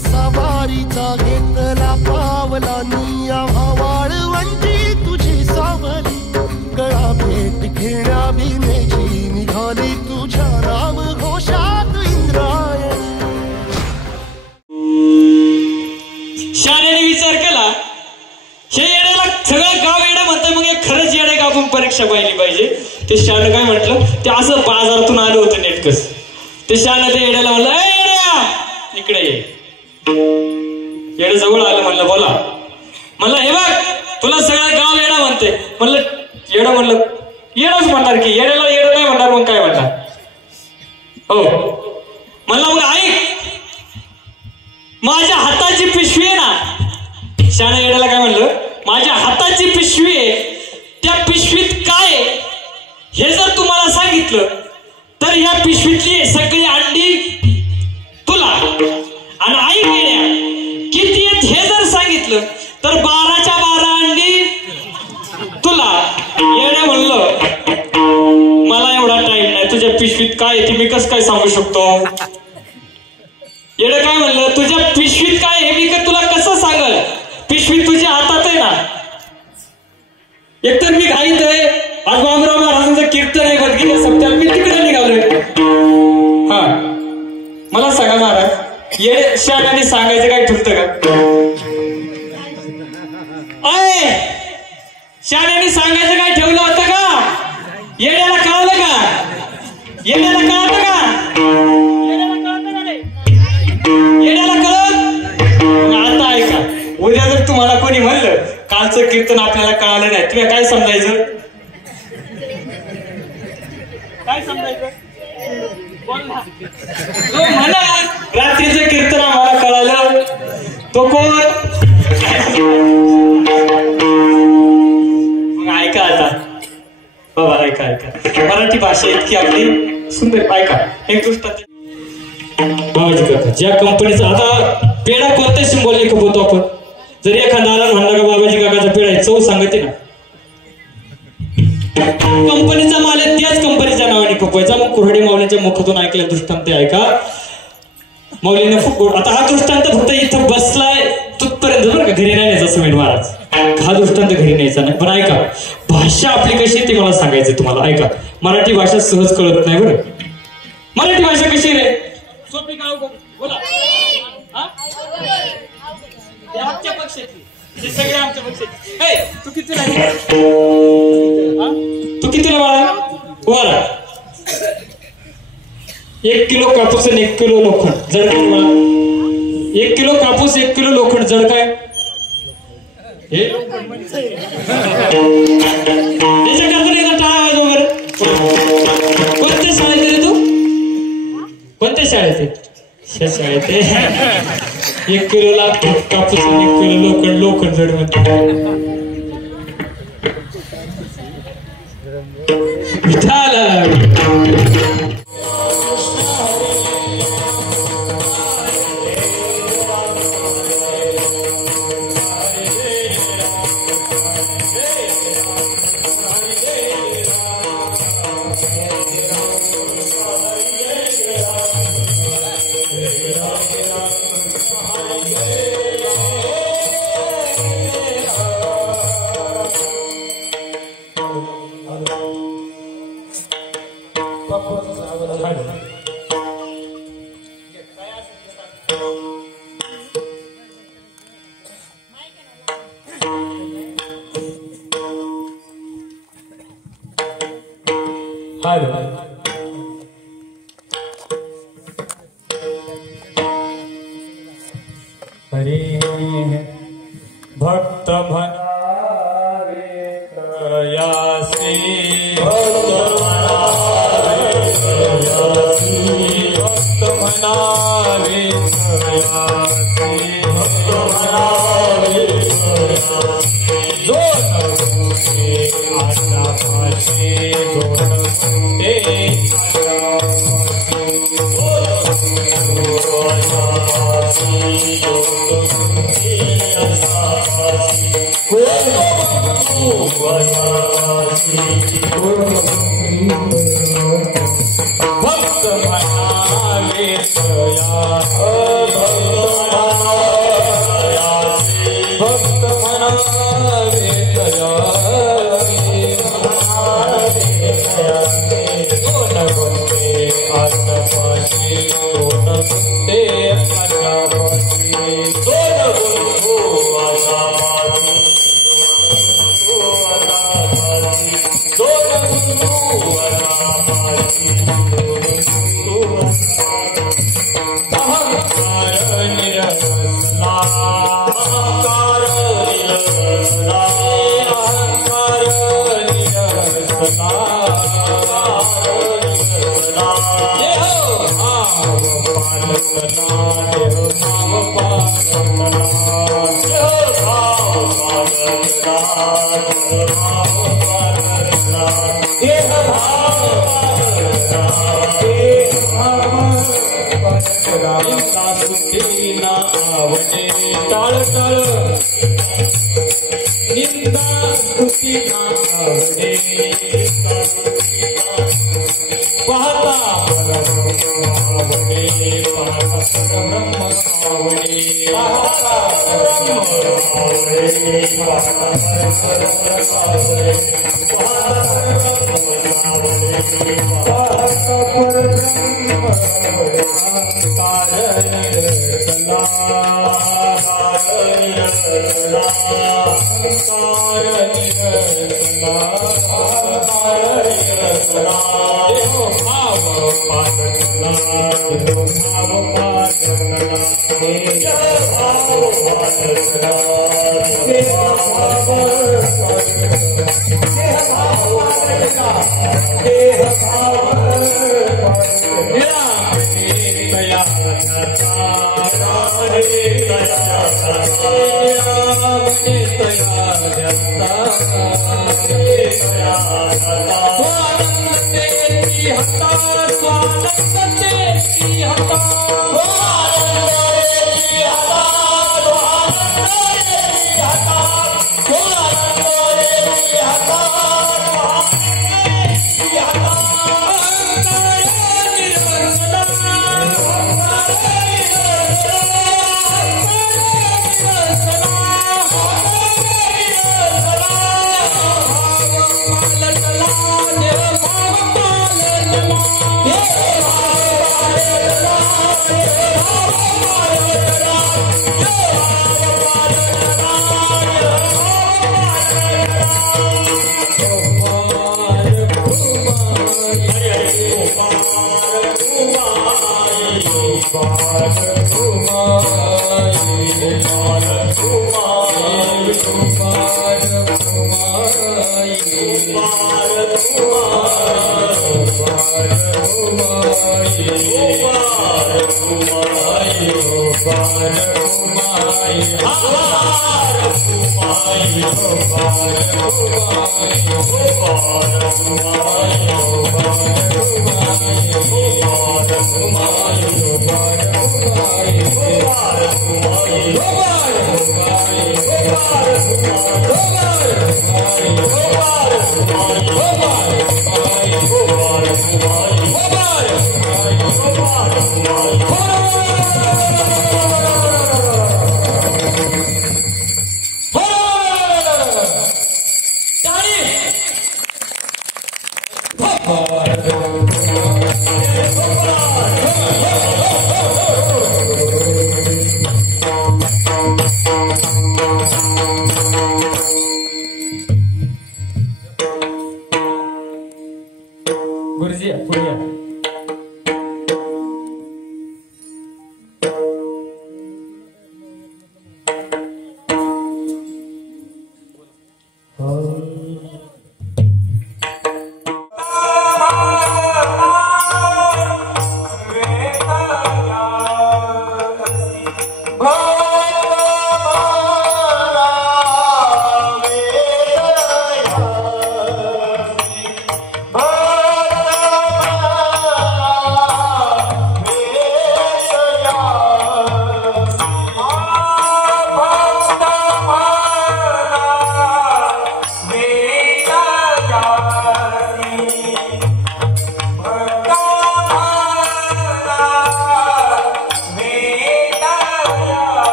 सवारीचा घेतला पावला निया वाळवंटी तुझी सावली गळा भेट घेण्या बिनेची निघाली तुझ्या राम घोषात इंद्रायणी. शाळेने विचार केला हे येण्याला सगळं गाव येणं म्हणतं मग एक खरंच येणं का आपण परीक्षा पाहिली पाहिजे. ते शाळेनं काय म्हटलं ते असं बाजारातून आलं होतं नेटकस. ते शाळेनं ते येण्याला म्हणलं ए येड्या इकडे ये. येणं जवळ आलं म्हणलं बोला. म्हणलं हे बघ तुला सगळं गाव येणं म्हणते. म्हणलं येणं म्हणलं येणंच म्हणणार की येण्याला येणं नाही म्हणणार मग काय म्हणणार. हो म्हणलं मग ऐक माझ्या हाताची पिशवी आहे ना. शाळा येण्याला काय म्हणलं माझ्या हाताची पिशवी आहे त्या पिशवीत काय हे जर तुम्हाला सांगितलं तर या पिशवीतली सगळी अंडी तुला आणि आई येण्या किती आहेत हे जर सांगितलं तर 12च्या 12 अंडी तुला. येण्या म्हणलं मला एवढा टाइम नाही तुझ्या पिशवीत काय ते मी कसं काय सांगू शकतो. येणं काय म्हणलं तुझ्या पिशवीत काय हे मी तुला कसं सांगल. पिशवी तुझ्या हातात आहे ना. एकतर मी घाईत आहे आज बाबूराव महाराजांचं कीर्तन आहे बदगीच्या सप्त्यात मी तिकडे निघालोय. हा मला सांगा महाराज ये शाळाने सांगायचं काय ठरतं का. अय शाळेने सांगायचं काय ठेवलं होतं का. येण्याला कळलं का. येण्याला कळतं का. येण्याला कळत. आता ऐका उद्या जर तुम्हाला कोणी म्हणलं कालचं कीर्तन आपल्याला कळालं नाही तुम्ही काय समजायचं. काय समजायचं जो म्हणा रात्रीचं कीर्तन आम्हाला कळालं तो कोण. मग ऐका आता बाबा ऐका ऐका मराठी भाषा इतकी अगदी सुंदर. ऐका एक दृष्टांत ज्या कंपनीचा आता पेढा कोणत्या सिंबॉलने खपवतो आपण. जर एखादा म्हणला का बाबाजी काकाचा पेढा आहे चव सांगते ना. कंपनीचा माल आहे त्याच कंपनीच्या नावाने खपवायचा. मग कुऱ्हाडी माऊलींच्या मुखातून ऐकल्या दृष्टांत ऐका. माऊलीने आता हा दृष्टांत फक्त इथं बसलाय तुथपर्यंत बरं का घरी नाही न्यायचा समीर महाराज. हा दृष्टांत घरी न्यायचा नाही. पण ऐका भाषा आपली कशी ते मला सांगायचं तुम्हाला. ऐका मराठी भाषा सहज कळत नाही बरं. मराठी भाषा कशी रे सोपी का बोला. आमच्या पक्षाची सगळे आमच्या पक्षाची. तू कितीला तू कितीला बाळा. 1 किलो कापूस आणि 1 किलो लोखंड जड काय मला. 1 किलो कापूस 1 किलो लोखंड जड काय हे त्याच्याकरता टाळा वाजव बरं. कोणत्या शाळेत रे तू. कोणत्या शाळेत शाळेत 1 किलो कापूस आणि 1 किलो लोखंड जड म्हणतो. हरी भक्त म्हणावे तयासी. भक्त म्हणावे भक्त म्हणावे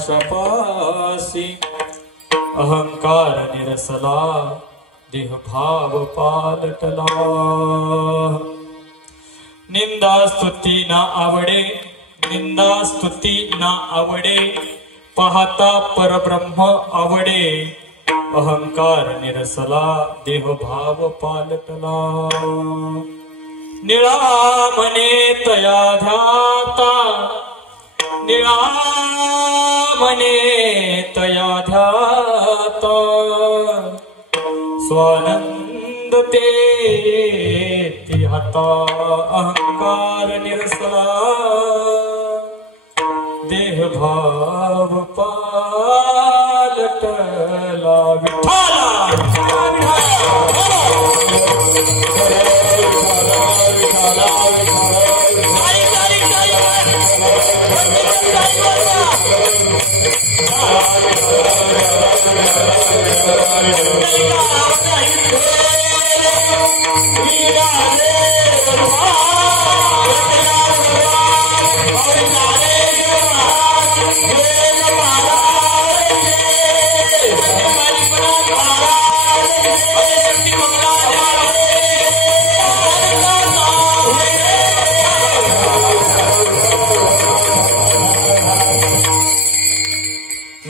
कैलाशपासी अहंकार निरसला देह भाव पालटला निंदा स्तुती ना आवडे निंदा स्तुती ना आवडे पाहता परब्रह्म आवडे अहंकार निरसला देह भाव पालटला निळा मने तया ध्याता निळा मने तया ध्याता स्वानंद ते हाता अहंकार निरसला देह भाव पालटला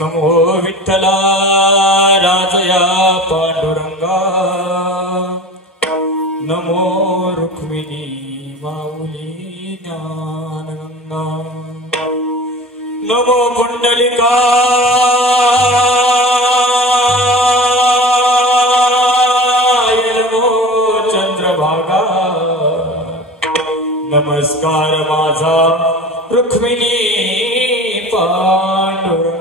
नमो विठ्ठला राजया पांडुरंगा नमो रुक्मिणी माऊली ज्ञानगंगा नमो कुंडलिका नमो चंद्रभागा नमस्कार माझा रुक्मिणी पांडुरंगा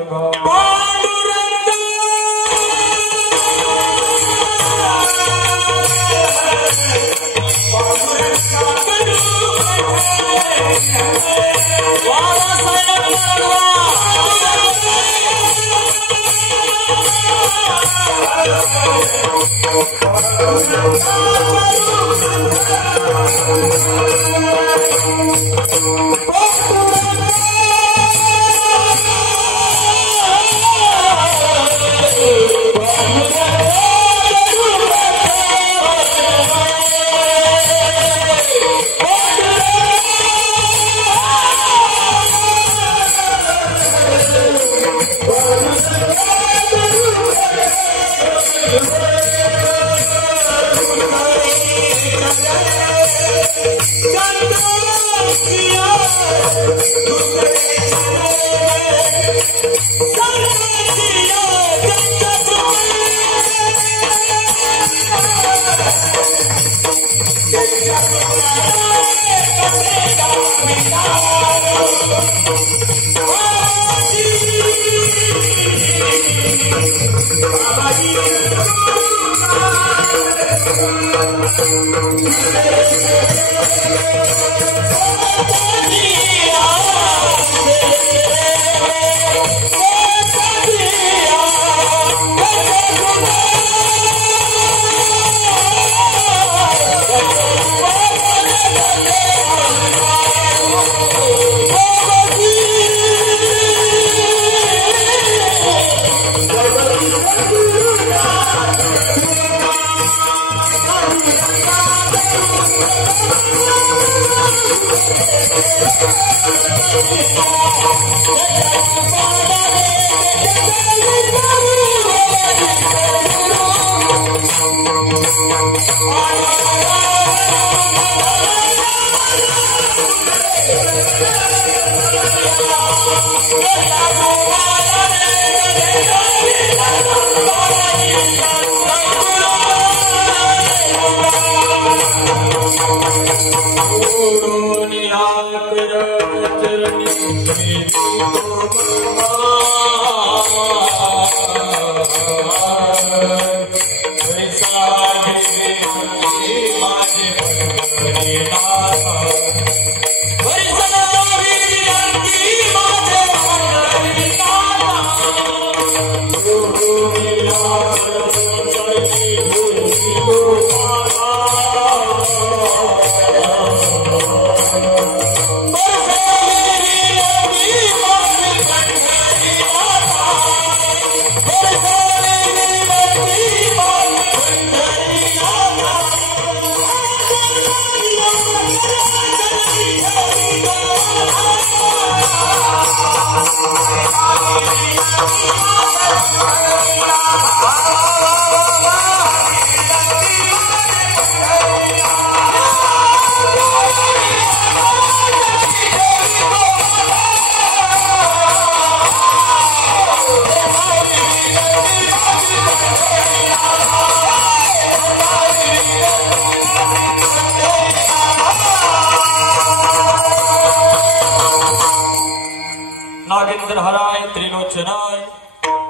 कांचनाय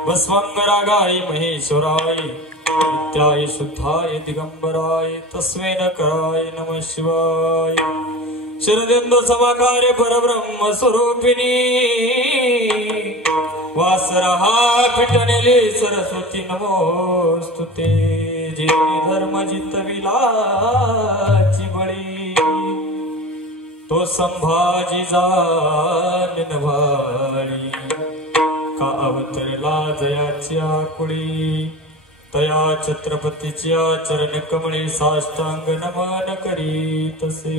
भस्मंगरागाय महेश्वराय नित्याय शुद्धाय दिगंबराय तस्मै नकाराय नमः शिवाय शरदेंदु समाकारे परब्रह्म स्वरूपिणी वासरहा पिटनेली सरस्वती नमोस्तुते जिनी धर्म जितविला बळी तो संभाजी जान नवाळी का अवतरला जयाच्या कुळी तया छत्रपतीच्या चरण कमळी साष्टांग नमन करी तसे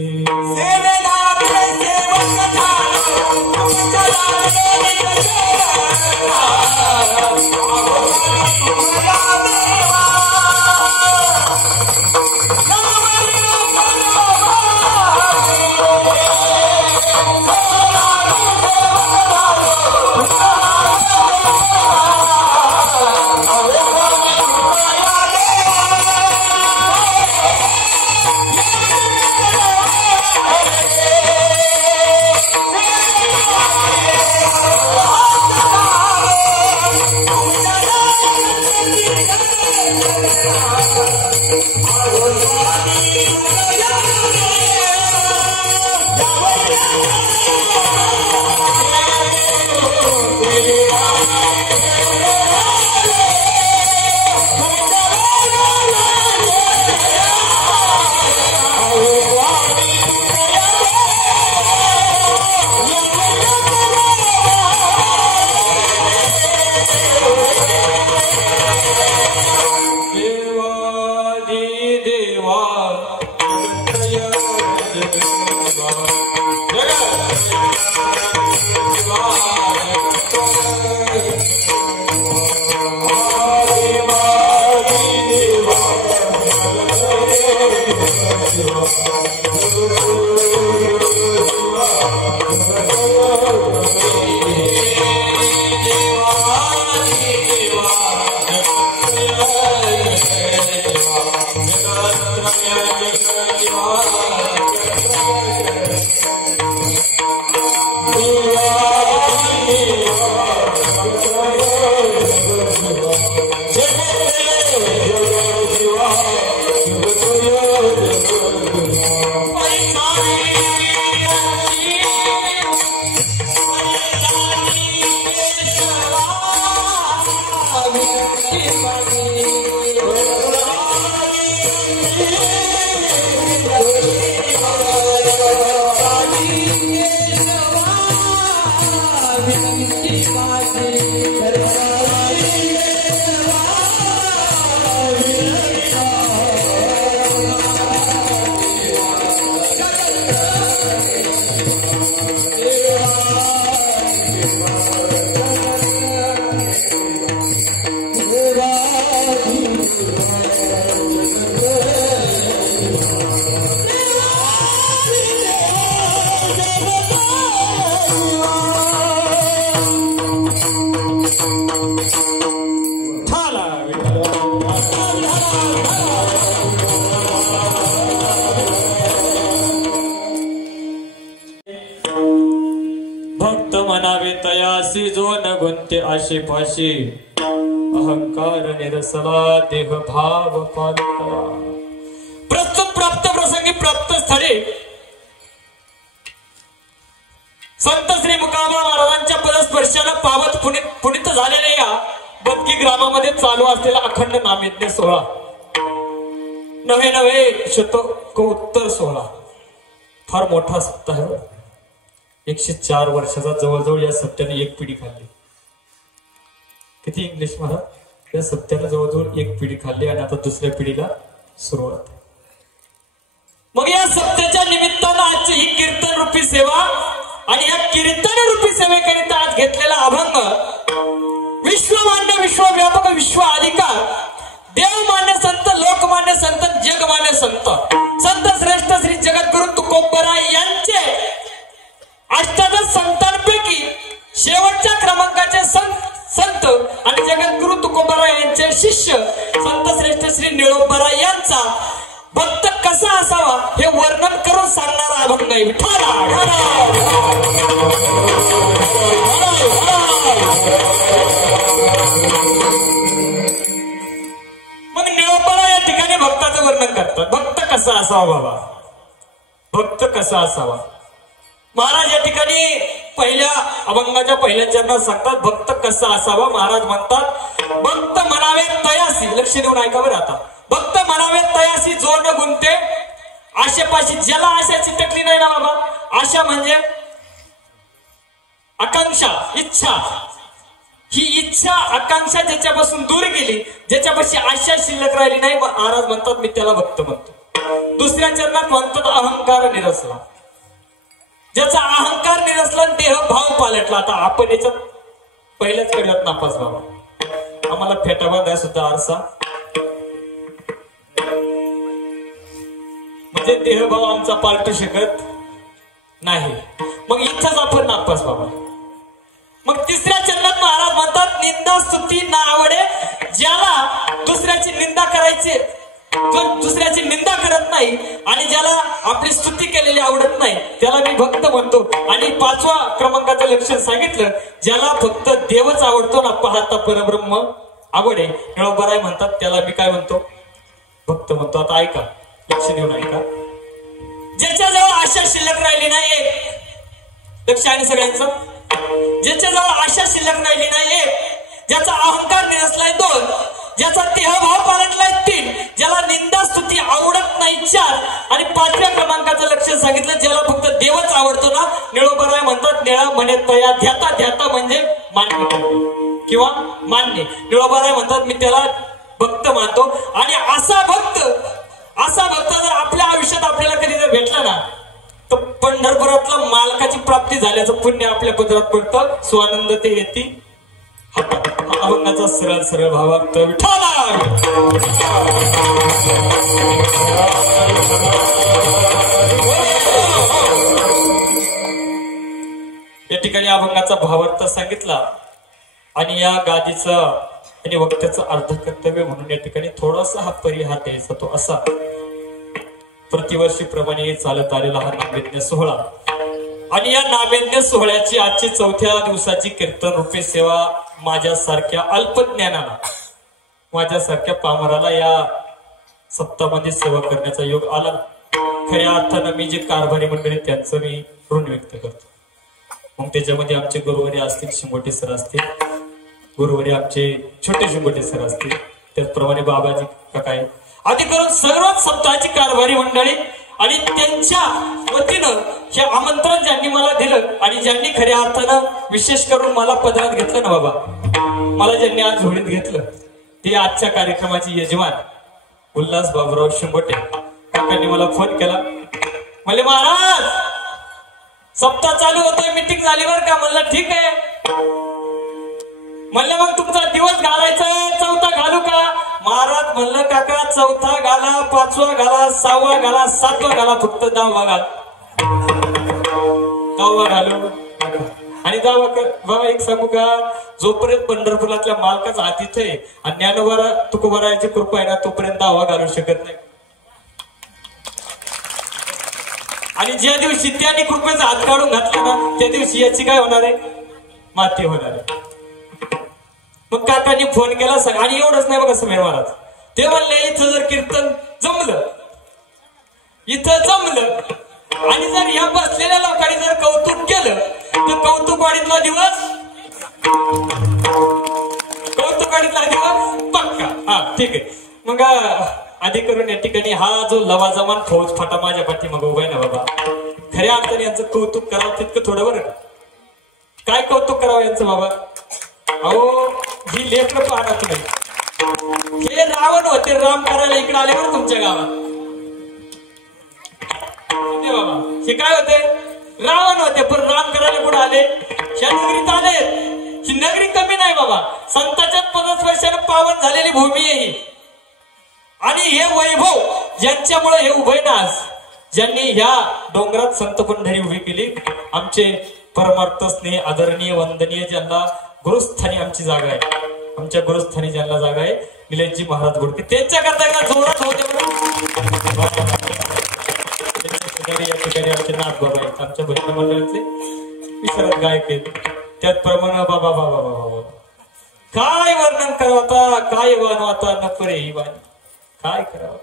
आशेपाशी अहंकार निरसला देह भाव पालला प्रस्तुत प्राप्त प्रसंगी प्राप्त स्थळी संत श्री मुकाबा महाराजांच्या पदस्पर्शाला पावत पुनित झालेल्या या बदकी ग्रामामध्ये चालू असलेला अखंड नामयज्ञ सोहळा नवे शतकोत्तर सोहळा फार मोठा सप्ताह 104 वर्षाचा जवळजवळ या सत्याने एक पिढी खाल्ली किती इंग्लिश म्हणा या सत्याला जवळजवळ एक पिढी खाल्ली आणि आता दुसऱ्या पिढीला सुरुवात मग या सत्याच्या निमित्तानं आजची ही कीर्तन रूपी सेवा आणि या कीर्तन रूपी सेवेकरिता आज घेतलेला अभंग विश्वमान्य विश्वव्यापक विश्व अधिकार देवमान्य संत लोकमान्य संत जगमान्य संत संत श्रेष्ठ श्री जगद्गुरु तुकोबरा यांचे अष्टादश संतांपैकी शेवटच्या क्रमांकाचे संत आणि जगद्गुरु तुकोबरा यांचे शिष्य संत श्रेष्ठ श्री निळोबरा यांचा भक्त कसा असावा हे वर्णन करून सांगणारा अभंग आहे विठ्ठला मग निळोबाला या ठिकाणी भक्ताचं वर्णन करतात. भक्त कसा असावा बाबा, भक्त कसा असावा. महाराज या ठिकाणी पहिल्या अभंगाच्या पहिल्या चरणात सांगतात भक्त कसा असावा. महाराज म्हणतात भक्त म्हणावे तयासी, लक्ष देऊन ऐका बरं आता. भक्त म्हणावे तयासी जो न गुंते आशेपाशी. ज्याला आशा चिटकली नाही ना बाबा, आशा म्हणजे आकांक्षा, इच्छा. ही इच्छा आकांक्षा ज्याच्यापासून दूर गेली, ज्याच्यापाशी आशा शिल्लक राहिली नाही, महाराज म्हणतात मी त्याला भक्त म्हणतो. दुसऱ्या चरणात म्हणतात अहंकार निरसला. ज्याचा अहंकार निरसला, देह भाव पालटला. आता आपण याच्यात पहिल्याच कडव्यात नापास बाबा. आम्हाला फेटाबाद आहे सुद्धा आरसा, म्हणजे देहभाव आमचा पालटू शकत नाही. मग इथंच आपण नापास बाबा. मग तिसऱ्या चरणात महाराज म्हणतात निंदा स्तुती ना आवडे. ज्याला दुसऱ्याची निंदा करायची, जो दुसऱ्याची निंदा करत नाही आणि ज्याला आपली स्तुती केलेली आवडत नाही, त्याला मी भक्त म्हणतो. आणि 5व्या क्रमांकाचं लक्षण सांगितलं, ज्याला फक्त देवच आवडतो ना, पाहता परब्रह्म आवडे निळोबाराय म्हणतात, त्याला मी काय म्हणतो, भक्त म्हणतो. आता ऐका, लक्ष देऊन ऐका. ज्याच्याजवळ आशा शिल्लक राहिली नाही, लक्ष आहे सगळ्यांचं, ज्याच्याजवळ आशा शिल्लक राहिली नाही, ज्याचा अहंकार निरसलाय 2, ज्याचा देहभाव पालटलाय 3, ज्याला निंदा स्तुती आवडत नाही 4, आणि 5व्या क्रमांकाचं लक्षण सांगितलं, ज्याला फक्त देवच आवडतो ना, निळोबाराय म्हणतात निळा म्हणे तया ध्याता. ध्याता म्हणजे मान्य किंवा मान्य. निळोबाराय म्हणतात मी त्याला भक्त मानतो. आणि असा भक्त जर आपल्या आयुष्यात आपल्याला कधी जर भेटला ना, तर पंढरपुरातला मालकाची प्राप्ती झाल्याचं पुण्य आपल्या पदरात पडतं. स्वानंद ते येते अभंगाचा सरळ सरळ भावार्थ विठ्ठला. या ठिकाणी अभंगाचा भावार्थ सांगितला आणि या गादीचा आणि वक्त्याचं अर्ध कर्तव्य म्हणून या ठिकाणी थोडासा हा परिहार द्यायचा. तो असा, प्रतिवर्षी प्रमाणे चालत आलेला हा नामयज्ञ सोहळा, आणि या नामयज्ञ सोहळ्याची आजची 4थ्या दिवसाची कीर्तन रूपी सेवा माझ्यासारख्या अल्पज्ञानाला, माझ्यासारख्या पामराला या सप्ताहामध्ये सेवा करण्याचा योग आला. खऱ्या अर्थानं मी जे कारभारी मंडळी त्यांचं मी ऋण व्यक्त करतो. मग त्याच्यामध्ये आमचे गुरुवारी असतील, शिंगोटे सर असतील, गुरुवारी आमचे छोटे शिंगोटे सर असतील, त्याचप्रमाणे बाबाजी काका आहे, आधी करून सर्वच सप्ताहाची कारभारी मंडळी आणि त्यांच्या वतीनं हे आमंत्रण ज्यांनी मला दिलं आणि ज्यांनी खऱ्या अर्थानं विशेष करून मला पदरात घेतलं ना बाबा, मला ज्यांनी आज झोळीत घेतलं, ते आजच्या कार्यक्रमाचे यजमान उल्हास बाबूराव शिंगोटे काकांनी मला फोन केला. म्हणले महाराज सप्ताह चालू होतोय, मीटिंग झाली बरं का. म्हणलं ठीक आहे. म्हणलं मग तुमचा दिवस घालायचा 4था घालू का? महाराज म्हणलं काका 4था घाला, 5वा घाला, 6वा घाला, 7वा घाला, फक्त 10वा घाल. 10वा घालू आणि 10वा बाबा. एक सांगू का, जोपर्यंत पंढरपुरातल्या मालकाचा आतिथ्य आहे आणि ज्ञानोबा तुकोबारायाची कृपा आहे ना, तोपर्यंत 10वा घालू शकत नाही. आणि ज्या दिवशी त्यांनी कृपेचा हात काढून घातला ना, त्या दिवशी याची काय होणार आहे, माती होणार आहे. मग काकांनी फोन केला सांग. आणि एवढंच नाही बघा समीर महाराज, ते म्हणले इथं जर कीर्तन जमलं, इथं जमलं आणि जर या बसलेल्या लोकांनी जर कौतुक केलं तर कौतुकवाडीतला दिवस पक्का. हा ठीक आहे. मग आधी करून या ठिकाणी हा जो लवाजमान फौज फाटा माझ्या पाठीमागे उभा आहे ना बाबा, खऱ्या अर्थाने यांचं कौतुक करावं तितकं थोडं बरं. काय कौतुक करावं यांचं बाबा? अहो ही लेकरं पाहता तुम्ही, हे रावण होते राम करायला इकडे आले बरं तुमच्या गावात. बाबा हे काय होते, रावण होते, पण राम करायला कुठे आले, ह्या नगरीत आले. ही नगरी कमी नाही बाबा, संतांच्या 50 वर्षानं पावन झालेली भूमी आहे ही. आणि हे वैभव ज्यांच्यामुळे हे उभे नास, ज्यांनी ह्या डोंगरात संत पंढरी उभी केली, आमचे परमार्थ स्नेह आदरणीय वंदनीय ज्यांना गुरुस्थानी आमची जागा आहे, आमच्या गुरुस्थानी ज्यांना जागा आहे, निलेशजी महाराज गुडके, त्यांच्याकरता एकदा जोरात होते. या ठिकाणी आमचे नाथ बाबा आहेत, आमच्या भजन मंडळाचे विसरत गायक आहेत. त्याचप्रमाणे बाबा बाबा बाबा काय वर्णन करावता, काय बनवता नको रे ही वाणी, काय करावं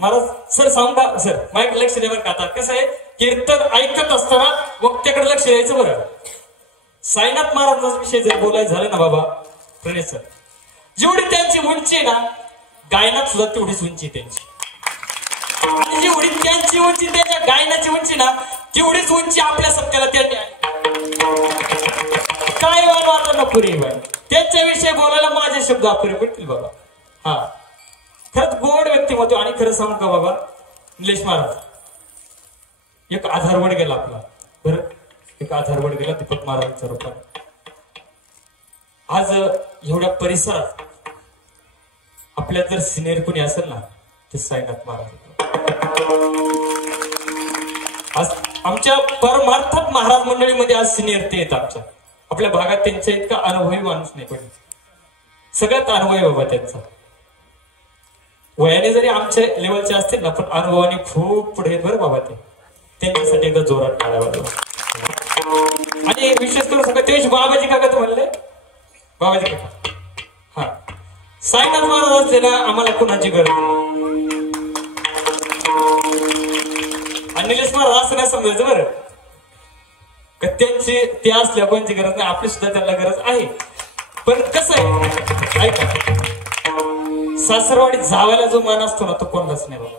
महाराज. सर सांगा सर, माईक लक्ष द्यावर का. आता कसं आहे, कीर्तन ऐकत असताना वक्त्याकडे लक्ष द्यायचं बरं. साईनाथ महाराजांचा विषय जर बोलायचं झालं ना बाबा प्रणय सर, जेवढी त्यांची उंची ना, गायनात सुद्धा तेवढीच उंची त्यांची. आणि जेवढी त्यांची उंची, त्यांच्या गायनाची उंची ना, तेवढीच उंची आपल्या सत्याला त्यांनी काय वाटत नको रे बाई. त्यांच्याविषयी बोलायला माझे शब्द अपुरे पडतील बाबा. हा खरंच गोड व्यक्तिमत्व. आणि खरं सांगू का बाबा, निलेश महाराज एक आधारवड गेला आपला बरं, एक आधारवड गेला दीपक महाराजांच्या रूपाने. आज एवढ्या परिसरात आपल्या जर सिनियर कोणी असेल ना, ते साईनाथ महाराज. आज आमच्या परमार्थात महाराज मंडळीमध्ये आज सिनियर ते आहेत आमच्या. आपल्या भागात त्यांच्या इतका अनुभवी माणूस नाही, पण सगळ्यात अनुभवी बाबा त्यांचा. वयाने जरी आमच्या लेवलचे असतील ना, पण अनुभवाने खूप पुढे आहेत बरं बाबा ते. त्यांच्यासाठी एकदा जोरात टाळ्या वाजवा. आणि विशेष करून सगळं तेच बाबाजी काका तू म्हणले, बाबाजी काका. हा साईनाथ महाराज असले ना, आम्हाला कुणाची गरज नाही. आणि निलेश महाराज असं नाही समजायचं बरं का, त्यांची ते असल्या कोणची गरज नाही, आपली सुद्धा त्यांना गरज आहे. पण कसं आहे ऐका, सासरवाडीत जावायला जो मान असतो ना, तो कोणालाच नाही बाबा.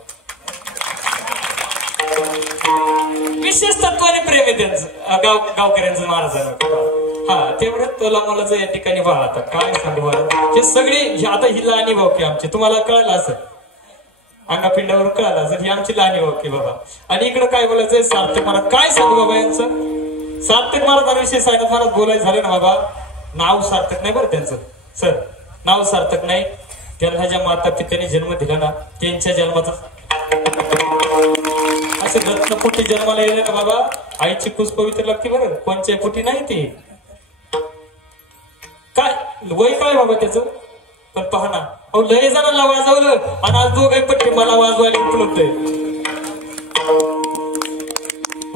विशेष तत्वाने प्रेम आहे त्यांचं गावकऱ्यांचं महाराजांना. हा तेवढं तोला मुलाचं या ठिकाणी बघा. आता काय सांगू बरं, हे सगळे आता ही लहानी भावकी आमची, तुम्हाला कळलं असं, अंगापिंडावरून कळालं असं, ही आमची लहानी भावकी बाबा. आणि इकडं काय बोलायचंय, सार्थक महाराज. काय सांगू बाबा यांचं, सार्थक महाराजांविषयी साईनाथ महाराज बोलायचं झालं ना बाबा, नाव सार्थक नाही बरं त्यांचं सर, नाव सार्थक नाही. त्यांना ज्या माता पित्याने जन्म दिला ना, त्यांच्या जन्माचा असे रत्नपोटी जन्माला येईल ना बाबा, आईची कुस पवित्र लागते बरं, कोणच्या पोटी नाही ती. काय वय काय बाबा त्याचं, पण पहा ना, अहो लय जणांना वाजवलं आणि आज दोघे पट्टी मला वाजवायला उपलब्ध आहे.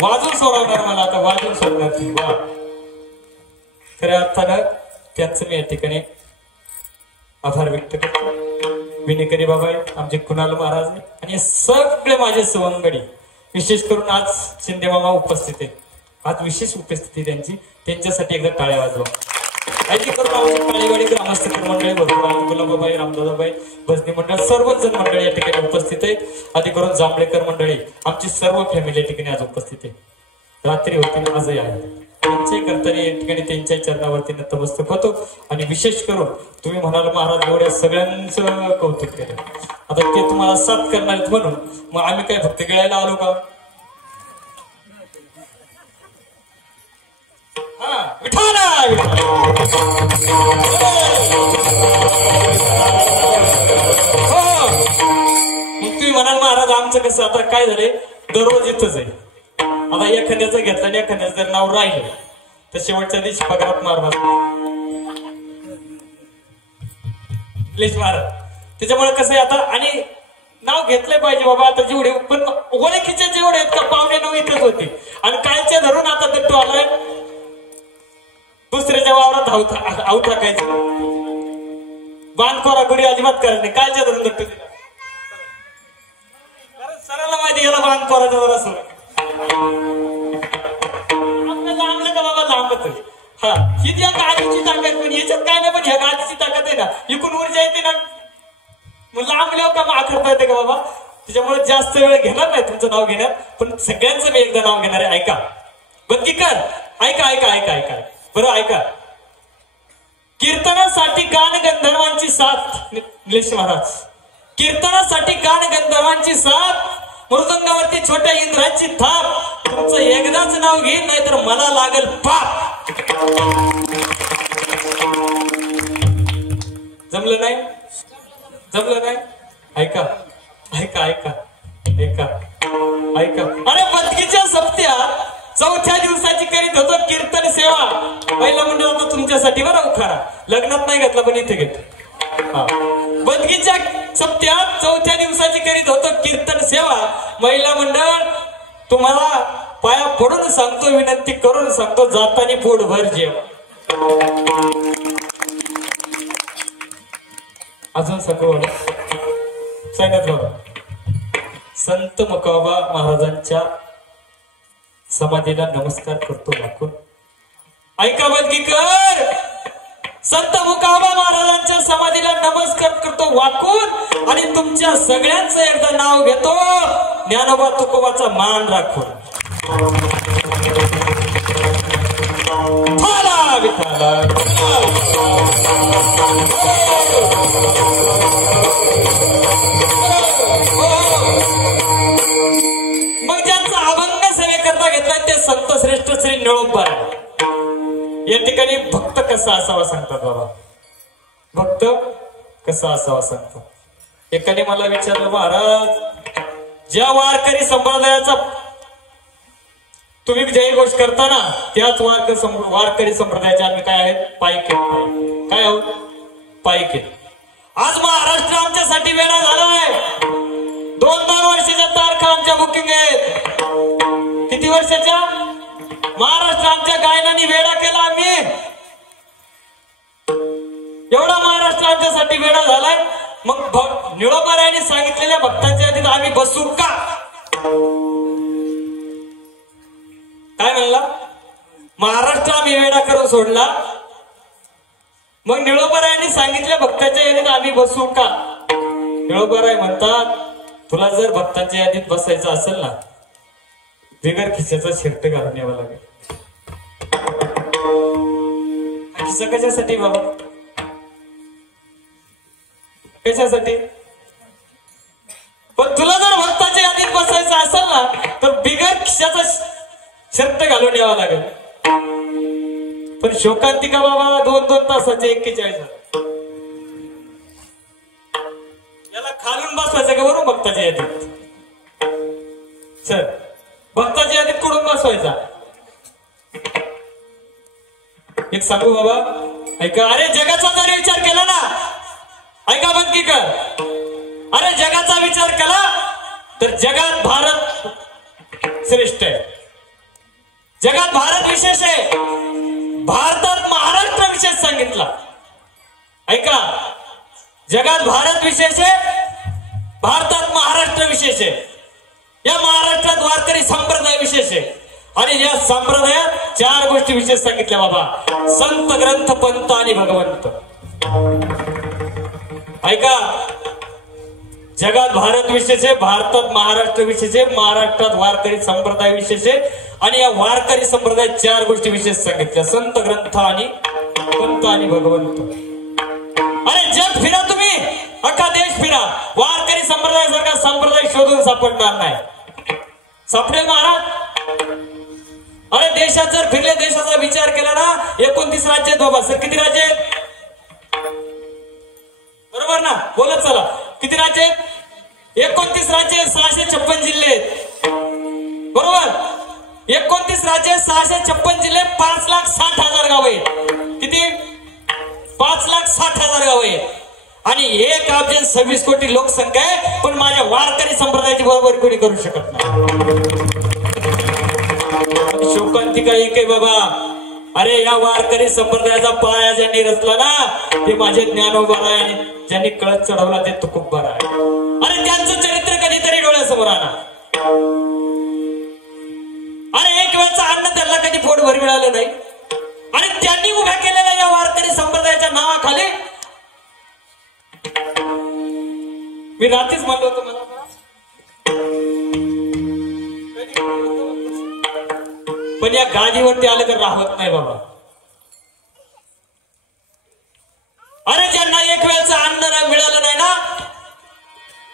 वाजून सोडवणार मला आता, वाजून सोडणार ती. वा खऱ्या अर्थानं त्यांचं मी या ठिकाणी आभार व्यक्त करतो. विनेकरी बाबा आहेत, आमचे कुणाल महाराज आहे, आणि सगळे माझे सवंगडी. विशेष करून आज शिंदे मामा उपस्थित आहे, आज विशेष उपस्थिती त्यांची, त्यांच्यासाठी एकदा टाळ्या वाजवा. ऐकी करून आमची काळेवाडी ग्रामस्थ मंडळी, गुलाबाबाई, रामदादाबाई, भजनी मंडळ, सर्वच जण मंडळी या ठिकाणी उपस्थित आहेत. आधी करून जांभळेकर मंडळी, आमची सर्व फॅमिली या ठिकाणी आज उपस्थित आहे. रात्री होती आजही आहे. त्यांच्या करताना या ठिकाणी त्यांच्या चरणावरती नतमस्तक होतो. आणि विशेष करून तुम्ही म्हणाल महाराज एवढ्या सगळ्यांचं कौतुक केलं, आता ते तुम्हाला साथ करणार आहेत म्हणून मग आम्ही काय फक्त गिळायला आलो का. तुम्ही म्हणाल महाराज आमचं कसं, आता काय झालंय, दररोज इथंच आहे. आता एखाद्याचं घेतलं आणि एखाद्याचं जर नाव राहिलं तर शेवटच्या दिवशी पगारात मार महाराज. त्याच्यामुळे कसं आहे आता, आणि नाव घेतलं पाहिजे बाबा. आता जेवढे पण ओळखीचे जेवढे आहेत का, पावणे 9 इथंच होते. आणि कालच्या धरून आता दट्टू आलाय, दुसऱ्याच्या वावरात आऊ टाकायचं, बांधखोरा गुढी अजिबात करायचं नाही. कालच्या धरून दट्टू दिला, सराला माहिती गेला बांधखोराचा जरा असं आपल्याला लांबलं का बाबा, लांबच. हा ही त्या गाडीची ताकद, पण याच्यात काय नाही, पण ह्या गाडीची ताकद आहे ना, इकडून ऊर्जा येते ना, मग लांबल्यावर का मग आखरता येते का बाबा. त्याच्यामुळे जास्त वेळ घेणार नाही तुमचं नाव घेणार, पण सगळ्यांचं मी एकदा नाव घेणार आहे. ऐका बंदीकर, ऐका ऐका ऐका ऐका बरं ऐका. कीर्तनासाठी गान गंधर्वांची साथ, निलेश महाराज, कीर्तनासाठी गान गंधर्वांची साथ, मृदंगावरती छोट्या इंद्राची थाप. तुमचं एकदाच नाव घेईन, नाही तर मला लागल पाप. जमलं नाही, जमलं नाही. ऐका ऐका ऐका ऐका ऐका. अरे बदकीच्या सप्त्यात चौथ्या दिवसाची करीत होतो कीर्तन सेवा. पहिला मंडळ होता तुमच्यासाठी बरं उखारा, लग्नात नाही घेतला पण इथे घेतो. बदकीच्या सप्त्यात चौथ्या दिवसाची करीत होतो कीर्तन सेवा. महिला मंडळ तुम्हाला पाया पडून सांगतो, विनंती करून सांगतो, जातानी पोटभर जेवा. अजून सांगू सांगितलं संत मुकाबा महाराजांच्या समाधीला नमस्कार करतो वाकून. ऐका बंदगीकर, संत मुकाबा महाराजांच्या समाधीला नमस्कार करतो वाकून आणि तुमच्या सगळ्यांचं एकदा नाव घेतो ज्ञानोबा तुकोबाचा मान राखून. थाला विठाला मग ज्यांचा अभंग सेवेकरता घेतला ते संत श्रेष्ठ श्री निळोबा. या ठिकाणी भक्त कसा असावा सांगतात बाबा. भक्त कसा असावा सांगतात. एकाने मला विचारलं, महाराज ज्या वारकरी संप्रदायाचा तुम्ही जयघोष करताना त्याच वारकरी संप्रदायाचे आम्ही काय आहेत, पायके. काय आहोत, पायके. आज महाराष्ट्र आमच्यासाठी वेळा झालाय. 2-2 वर्षाच्या तारखा आमच्या बुकिंग आहेत. किती वर्षाच्या? महाराष्ट्र आमच्या गायनाने वेळा केला. आम्ही एवढा महाराष्ट्र आमच्यासाठी वेळा झालाय. मग निळोबारायांनी सांगितलेल्या भक्तांच्या यादीत आम्ही बसू का? काय म्हणला? महाराष्ट्र आम्ही वेळा करून सोडला. मग निळोबारायांनी सांगितल्या भक्तांच्या यादीत आम्ही बसू का? निळोबाराय म्हणतात, तुला जर भक्तांच्या यादीत बसायचं असेल ना, बिगर खिशाचा शर्ट घालून यावं लागेल. खिसा कशासाठी बाबा? कशासाठी? पण तुला जर भक्तांच्या यादीत बसायचं असेल ना, तर बिगर खिशाचा शर्ट घालून यावं लागेल. पण शोकांतिका बाबा 2-2 तासाचे 41. याला खालून बसवायचं का वरून भक्ताच्या यादीत? सर भक्ताच्या यादीत कुठून बसवायचा? एक सांगू बाबा, ऐका. अरे जगाचा जर विचार केला ना, ऐका बंदगीकर, अरे जगाचा विचार केला तर जगात भारत श्रेष्ठ आहे. जगात भारत विशेष आहे. भारतात महाराष्ट्र विशेष सांगितला. ऐका, जगात भारत विशेष आहे, भारतात महाराष्ट्र विशेष आहे. या महाराष्ट्रात वारकरी संप्रदाय विशेष आहे. आणि या संप्रदायात 4 गोष्टी विशेष सांगितल्या बाबा. संत, ग्रंथ, पंत आणि भगवंत. ऐका, जगात भारत विशेष आहे, भारतात महाराष्ट्र विशेष आहे, महाराष्ट्रात वारकरी संप्रदाय विशेष आहे. आणि या वारकरी संप्रदायात 4 गोष्टी विशेष सांगितल्या. संत, ग्रंथ आणि पंत आणि भगवंत. अरे जग फिरा तुम्ही, अख्खा देश फिरा, वारकरी संप्रदायासारखा संप्रदाय शोधून सापडणार नाही. सापडेल महाराज? अरे देशात जर फिरले, देशाचा विचार केला ना, 29 राज्य आहेत बाबा. सर किती राज्य आहेत? बरोबर ना, बोलत चला. किती राज्य आहेत? 29 राज्य आहेत, 656 जिल्हे आहेत. बरोबर, 29 राज्य, 656 जिल्हे, 5,60,000 गाव आहेत. किती? 5,60,000 गाव आहेत. आणि 1,26 कोटी लोकसंख्या आहे. पण माझ्या वारकरी संप्रदायाची बरोबर कोणी करू शकत नाही. शोकांतिका एक आहे बाबा. अरे या वारकरी संप्रदायाचा पाया ज्यांनी रचला ना, ते माझे ज्ञानोबा आहे. आणि ज्यांनी कळत चढवला ते तुकोबा आहे. अरे त्यांचं चरित्र कधीतरी डोळ्यासमोर आणा. अरे एक वेळचं अन्न त्यांना कधी पोटभर मिळालं नाही. आणि त्यांनी उभ्या केलेल्या या वारकरी संप्रदायाच्या नावाखाली, मी रात्रीच म्हणलो होतो, मला पण या गादीवरती आलं तर राहत नाही बाबा. अरे ज्यांना एक वेळचं अन्न मिळालं नाही ना,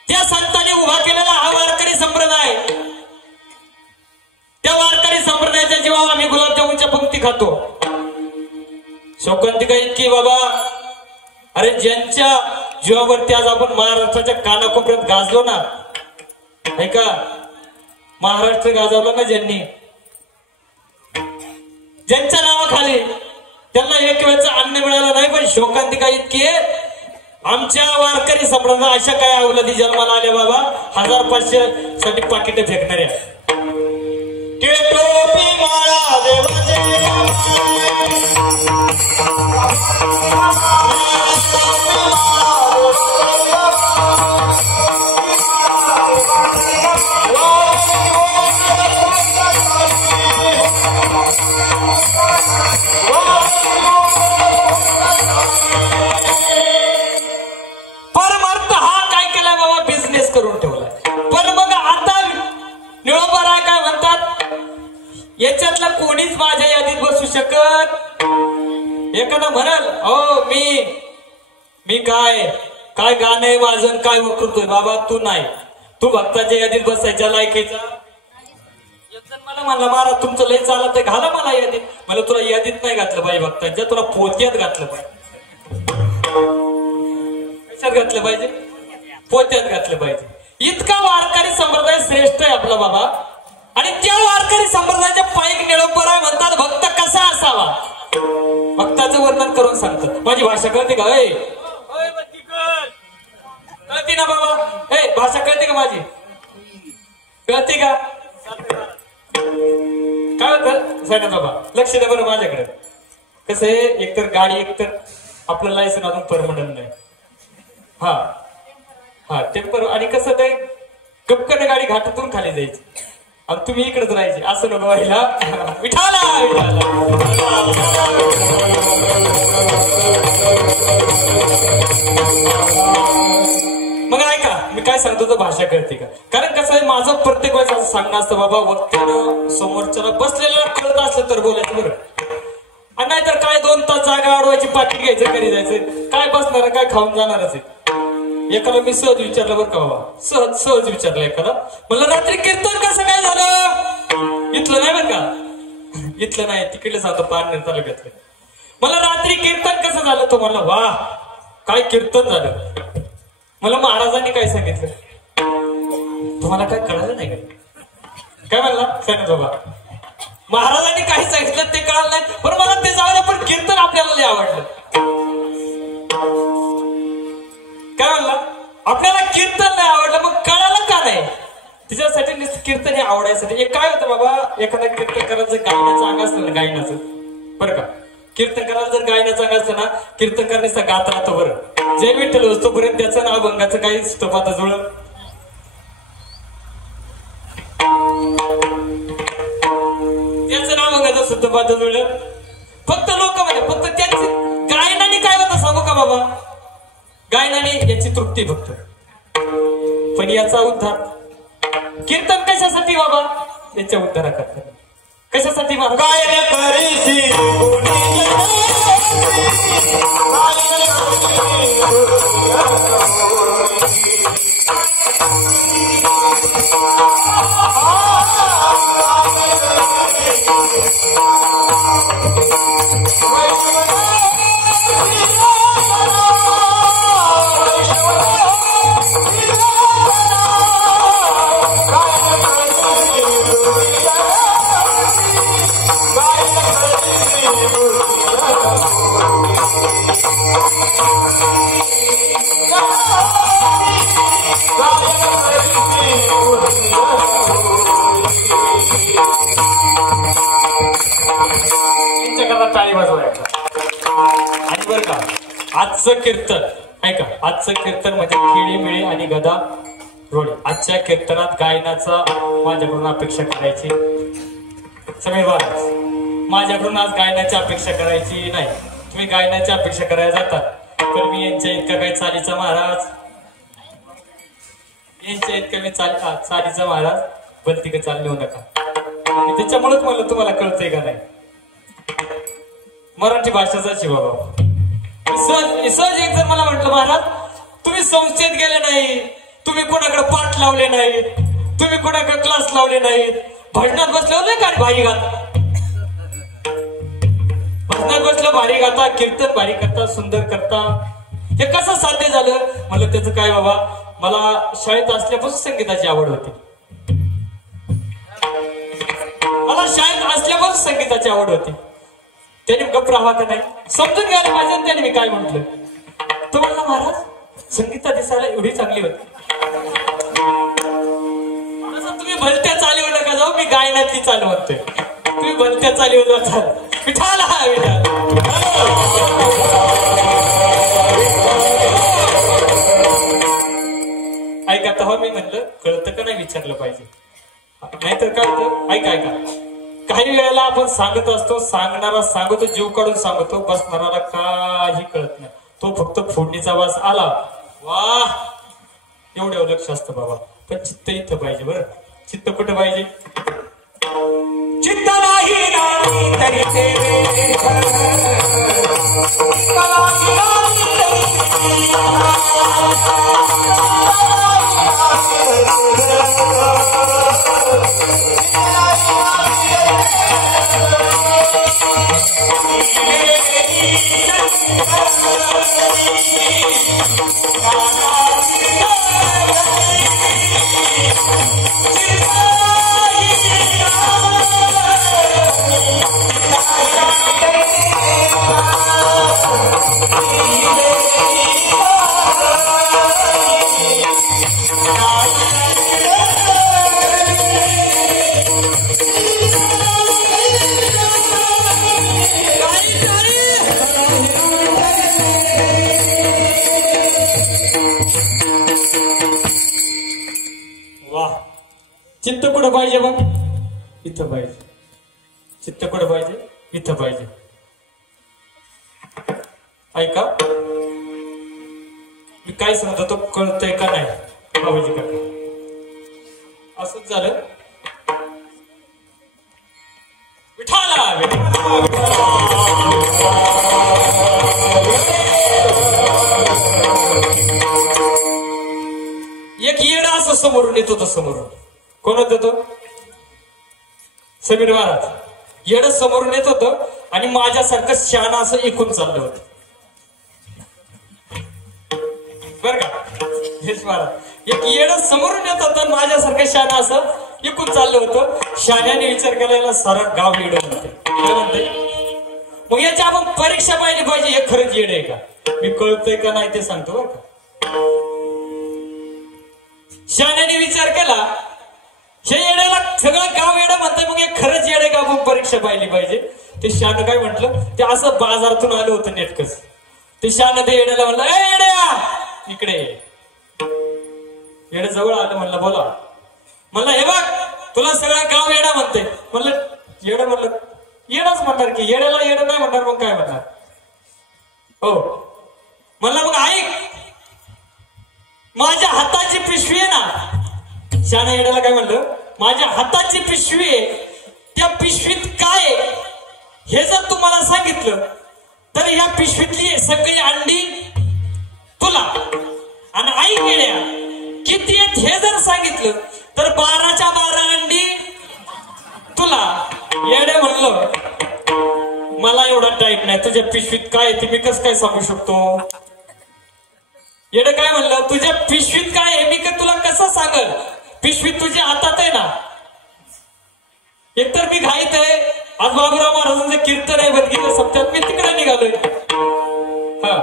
त्या संतांनी उभा केलेला हा वारकरी संप्रदाय, त्या वारकरी संप्रदायाच्या जीवावर आम्ही गुलाबजामुनच्या पंक्ती खातो. शोकांतिका इतकी बाबा. अरे ज्यांच्या जीवावरती आज आपण महाराष्ट्राच्या कानाकोपऱ्यात गाजलो ना, ऐका, महाराष्ट्र गाजवला ना ज्यांनी, ज्यांच्या नावाखाली, त्यांना एक वेळचं अन्न मिळालं नाही. पण शोकांतिका इतकी आहे, आमच्या वारकरी संप्रदाय अशा काय अवलादी जन्माला आल्या बाबा, 1,000-500 साठी पाकिटे फेकणाऱ्या. टोपी माळा देवाचे, टोपी माळा देवाचे, माझ्या यादीत बसू शकत. एखादा म्हणाल हो मी काय काय गाणं आहे माझं काय करतोय. बाबा तू नाही, तू भक्ताच्या यादीत बसायच्या लायकीचा. एक जण मला म्हणला महाराज तुमचं लय चालत आहे घाला मला यादीत. मला तुला यादीत नाही घातलं पाहिजे भक्तांच्या, तुला पोत्यात घातलं पाहिजे. कशात घातलं पाहिजे? पोत्यात घातलं पाहिजे. इतका वारकरी संप्रदाय श्रेष्ठ आहे आपला बाबा. आणि त्या वारकरी संप्रदायाच्या पायी निळंबरा म्हणतात भक्त कसा असावा. भक्ताचं वर्णन करून सांगतात. माझी भाषा कळते का? कळते ना बाबा? भाषा कळते का माझी? कळते का? काय होतं सांगा बाबा, लक्ष द्या बरं माझ्याकडे. कसं आहे, एकतर गाडी एकतर आपलं लायसन अजून परमनंट नाही. हा टेम्पर. आणि कसं ते गपकन गाडी घाटातून खाली जायची आणि तुम्ही इकडेच राहायचे. असं नको व्हायला. विठाला मग ऐका मी काय सांगतो तर भाषा कळते का? कारण कसं आहे, माझं प्रत्येक वेळेस असं सांगणं असतं बाबा वक्त्यानं समोरच्याला बसलेलं कळत असलं तर बोलायचं बरं. आणि नाहीतर काय 2 तास जागा अडवायची पाकिट घ्यायचं घरी जायचं. काय बसणार काय खाऊन जाणारच आहे. एकाला मी सहज विचारलं बरं का बाबा, सहज विचारलं एकाला. म्हणलं रात्री कीर्तन कसं काय झालं? इथलं नाही बरं का, इथलं नाही तिकडलं सांगतो पारनेर तालुक्यातलं. मला रात्री कीर्तन कसं झालं? तो म्हणला वा काय कीर्तन झालं. मला महाराजांनी काय सांगितलं तुम्हाला काय कळालं नाही काय म्हणला? सांगा बाबा महाराजांनी काय सांगितलं ते कळालं नाही. पण मला ते जाऊ पण कीर्तन आपल्याला लय आवडलं. काय म्हणला? आपल्याला कीर्तन नाही आवडलं. मग कळालं का नाही? तिच्यासाठी कीर्तन हे आवडायसाठी. एक काय होतं बाबा, एखादा कीर्तनकाराचं गायनाचं अंग असतं ना, गायनाचं बरं का, कीर्तनकाराला जर गायनाचं अंग असतं ना, कीर्तनकार नुसता गात राहतो बरं. जय विठ्ठल असतोपर्यंत त्याचं नाव अभंगाचं काही स्तोपात जुळ. त्याचं नाव अभंगाचं स्तोपात जुळलं. फक्त लोक म्हणे फक्त त्याची गायनाने काय होतं सांगू का बाबा? गायनाने याची तृप्ती फक्त. पण याचा उद्धार कीर्तन कशासाठी बाबा? याच्या उद्धाराकरता. कशासाठी बाबा? गायन करीची टाळी वाजवायचा. आणि बरं का आजचं कीर्तन ऐका, आजचं कीर्तन म्हणजे खेळीमेळी आणि गदा रोळी. आजच्या कीर्तनात गायनाचा माझ्याकडून अपेक्षा करायची समीर महाराज, माझ्याकडून आज गायनाची अपेक्षा करायची नाही. तुम्ही गायनाची अपेक्षा करायला जातात तर मी यांच्या इतका काही चालीचा महाराज, यांच्या इतका मी चालीचा महाराज बलती का चाल नेऊ नका. त्याच्यामुळेच म्हणलं तुम्हाला कळतंय का नाही. मराठी भाषेचा बाबा सहज एक जर मला म्हटलं महाराज तुम्ही संस्थेत गेले नाही, तुम्ही कोणाकडे पाठ लावले नाही, तुम्ही कोणाकडे क्लास लावले नाहीत, भजनात बसल्यावर नाही का भारी गाता, भजनात बसलं भारी गाता, कीर्तन भारी करता, सुंदर करता, हे कसं साध्य झालं? म्हणलं त्याचं काय बाबा, मला शाळेत असल्यापासून संगीताची आवड होती. मला शाळेत असल्यापासून संगीताची आवड होती. त्याने गप्प राहा का नाही समजून घ्यायला पाहिजे. त्याने मी काय म्हटलं तो म्हणला महाराज संगीता दिसायला एवढी चांगली होती. असं तुम्ही भलत्या चालीवर नका जाऊ, मी गायनातली चालू म्हणतोय. तुम्ही भलत्या चालीवर जाल विठाला ऐका. तेव्हा मी म्हणलं कळतं का नाही विचारलं पाहिजे. नाहीतर काय होतं ऐका ऐका, काही वेळेला आपण सांगत असतो, सांगणारा सांगतो जीव काढून सांगतो, बसणारा काही कळत नाही. तो फक्त फोडणीचा वास आला वा एवढं लक्ष असतं बाबा. पण चित्त इथं पाहिजे बरं. चित्त कुठं पाहिजे? चित्त नाही चित्त कुठं पाहिजे बघ, इथं पाहिजे. चित्त कुठं पाहिजे, इथं पाहिजे. ऐका, मी काय सांगतो तो कळतंय का नाही बाबाजी काका? असंच झालं. विठाला एक येडा असं समोरून येत होतं. समोरून कोण होत तो? समीर महाराज. येड समोरून येत होतं आणि माझ्यासारखं शहाणा असं ऐकून चाललं होतं बर का. हेच महाराज, एक येड समोरून येत होतं, माझ्यासारखं शहाणा असं ऐकून चाललं होतं. शहाण्याने विचार केला याला सारा गाव येड म्हणते. काय म्हणते? मग याची आपण परीक्षा पाहिली पाहिजे, हे खरंच येड आहे का, मी कळतंय का नाही ते सांगतो बर का. शहाण्याने विचार केला, हे येड्याला सगळं गाव येडं म्हणतंय, मग हे खरंच येडे का, आपण परीक्षा पाहिली पाहिजे. ते शहाणं काय म्हटलं, ते असं बाजारातून आलं होतं नेटकच. ते शहाणं ते येड्याला म्हणलं, ए येड्या इकडे. येडं जवळ आलं, म्हणलं बोला. म्हणलं हे बघ, तुला सगळं गाव येडा म्हणते. म्हणलं येडं, म्हणलं येडाच म्हणणार की, येड्याला येडं नाही म्हणणार, मग काय म्हणणार? हो. म्हणलं मग ऐक, माझ्या हाताची पिशवी आहे ना. शहाण्या येड्याला काय म्हणलं, माझ्या हाताची पिशवी आहे, त्या पिशवीत काय आहे हे जर तुम्हाला सांगितलं तर या पिशवीतली सगळी अंडी तुला, आणि आई येड्या किती आहेत हे जर सांगितलं तर 12च्या 12 अंडी तुला. येड्या म्हणलं मला एवढा टाईट नाही, तुझ्या पिशवीत काय आहे ते मी कसं काय सांगू शकतो. येडं काय म्हणलं, तुझ्या पिशवीत काय आहे मी तुला कसं सांगल, पिशवीत तुझ्या हातात आहे ना. एकतर मी घाईत आहे, आज बाबूराव महाराजांचं कीर्तन आहे बदगीच्या सप्त्यात, मी तिकडे निघालोय. हा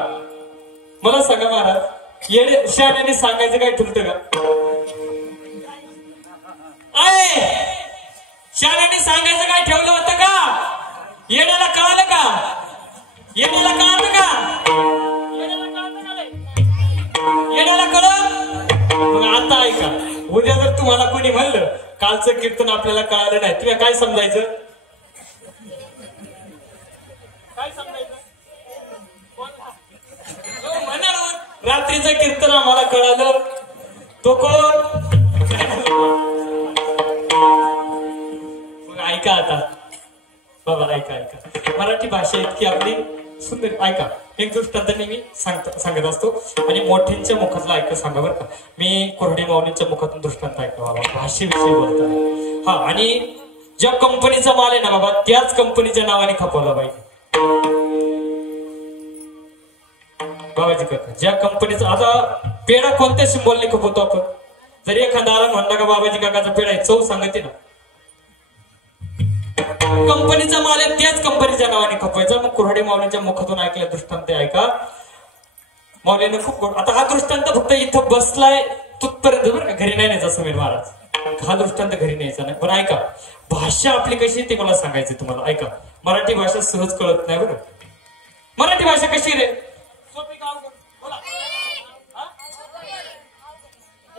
मला सांगा महाराज, येडे शहाण्याने सांगायचं काय ठुलतं का? शहाण्याने सांगायचं काय ठेवलं होतं का? येड्याला कळालं का? येड्याला कळालं का? येड्याला कळलं? मग आता ऐका, उद्या जर तुम्हाला कोणी म्हणलं कालचं कीर्तन आपल्याला कळालं नाही, तुम्ही काय समजायचं? काय समजायचं? रात्रीचं कीर्तन आम्हाला कळालं, तो कोण? मग ऐका आता बाबा, ऐका ऐका, मराठी भाषा इतकी आपली सुंदर. ऐका, एक दृष्टांत मी सांगत असतो आणि मोठ्यांच्या मुखातला ऐका सांगा बरं का. मी कोरडी माऊलींच्या मुखातून दृष्टांत ऐका बाबा, भाषेविषयी बोलताना. हा, आणि ज्या कंपनीचा माल आहे ना बाबा, त्याच कंपनीच्या नावाने खपवला पाहिजे बाबाजी काका. ज्या कंपनीचा, आता पेढा कोणत्या सिम्बॉलने खपवतो आपण? जरी एखादा आला म्हणला का बाबाजी काकाचा पेढा आहे, चव सांगते ना. कंपनीचा माल आहे त्याच कंपनीच्या नावाने खपवायचा. मग कुऱ्हाडी माऊलींच्या मुखातून ऐकल्या दृष्टांत ऐका. माऊलीने खूप गोड. आता हा दृष्टांत फक्त इथं बसलाय तुथपर्यंत बरं का, घरी नाही न्यायचा समीर महाराज. हा दृष्टांत घरी न्यायचा नाही. पण ऐका, भाषा आपली कशी ते मला सांगायचं तुम्हाला. ऐका, मराठी भाषा सहज कळत नाही बरं. मराठी भाषा कशी रे? सोपी का अवघड? बोला.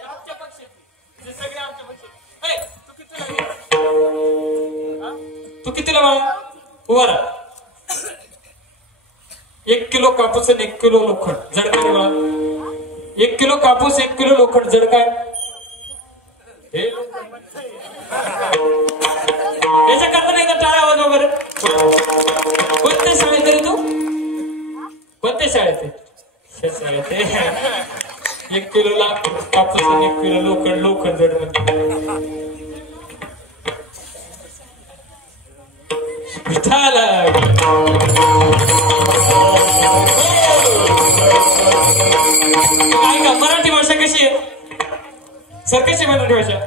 आमच्या पक्षाची सगळे आमच्या पक्षाची. तू कितीला बाळा उभा राहा. 1 किलो कापूस आणि 1 किलो लोखंड जड काय बाळा? 1 किलो कापूस 1 किलो लोखंड जड काय? याच्या करता नाही का टाळ्या आवाज वगैरे? कापूस आणि एक पिलं लोखंड लोखंड जड म्हणते ऐका मराठी भाषा कशी आहे सर कशी मराठी भाषा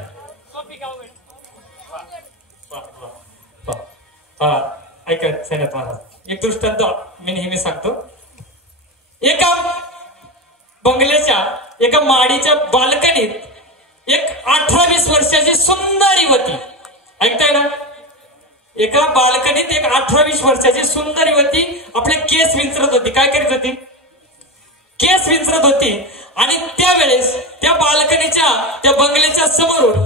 ऐका सैन्यात महाराज एक दृष्टांत मी नेहमी सांगतो एका बंगल्याच्या एका माडीच्या बाल्कनीत एक 18-20 वर्षाची सुंदर युवती ऐकताय ना एका बाल्कनीत एक 18-20 वर्षाची सुंदर युवती आपले केस विंचरत होती काय करीत होती केस विंचरत होती आणि त्यावेळेस त्या बाल्कनीच्या त्या बंगल्याच्या समोरून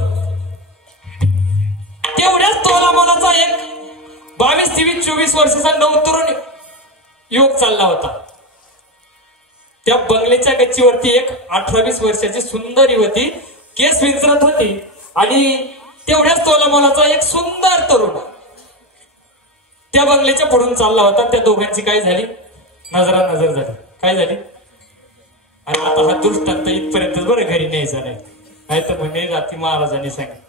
तेवढ्याच तोलामोलाचा एक 22-23-24 वर्षाचा नवतरुण युवक चालला होता त्या बंगल्याच्या गच्चीवरती एक 18-20 वर्षाची सुंदर युवती केस विंचरत होती आणि तेवढ्याच तोलामोलाचा एक सुंदर तरुण त्या बंगल्याच्या पुढून चालला होता त्या दोघांची काय झाली नजर झाली काय झाली आणि आता हा दृष्टांत इथपर्यंत बरं घरी न्यायचा नाही तर म्हणे रात्री महाराजांनी सांगितलं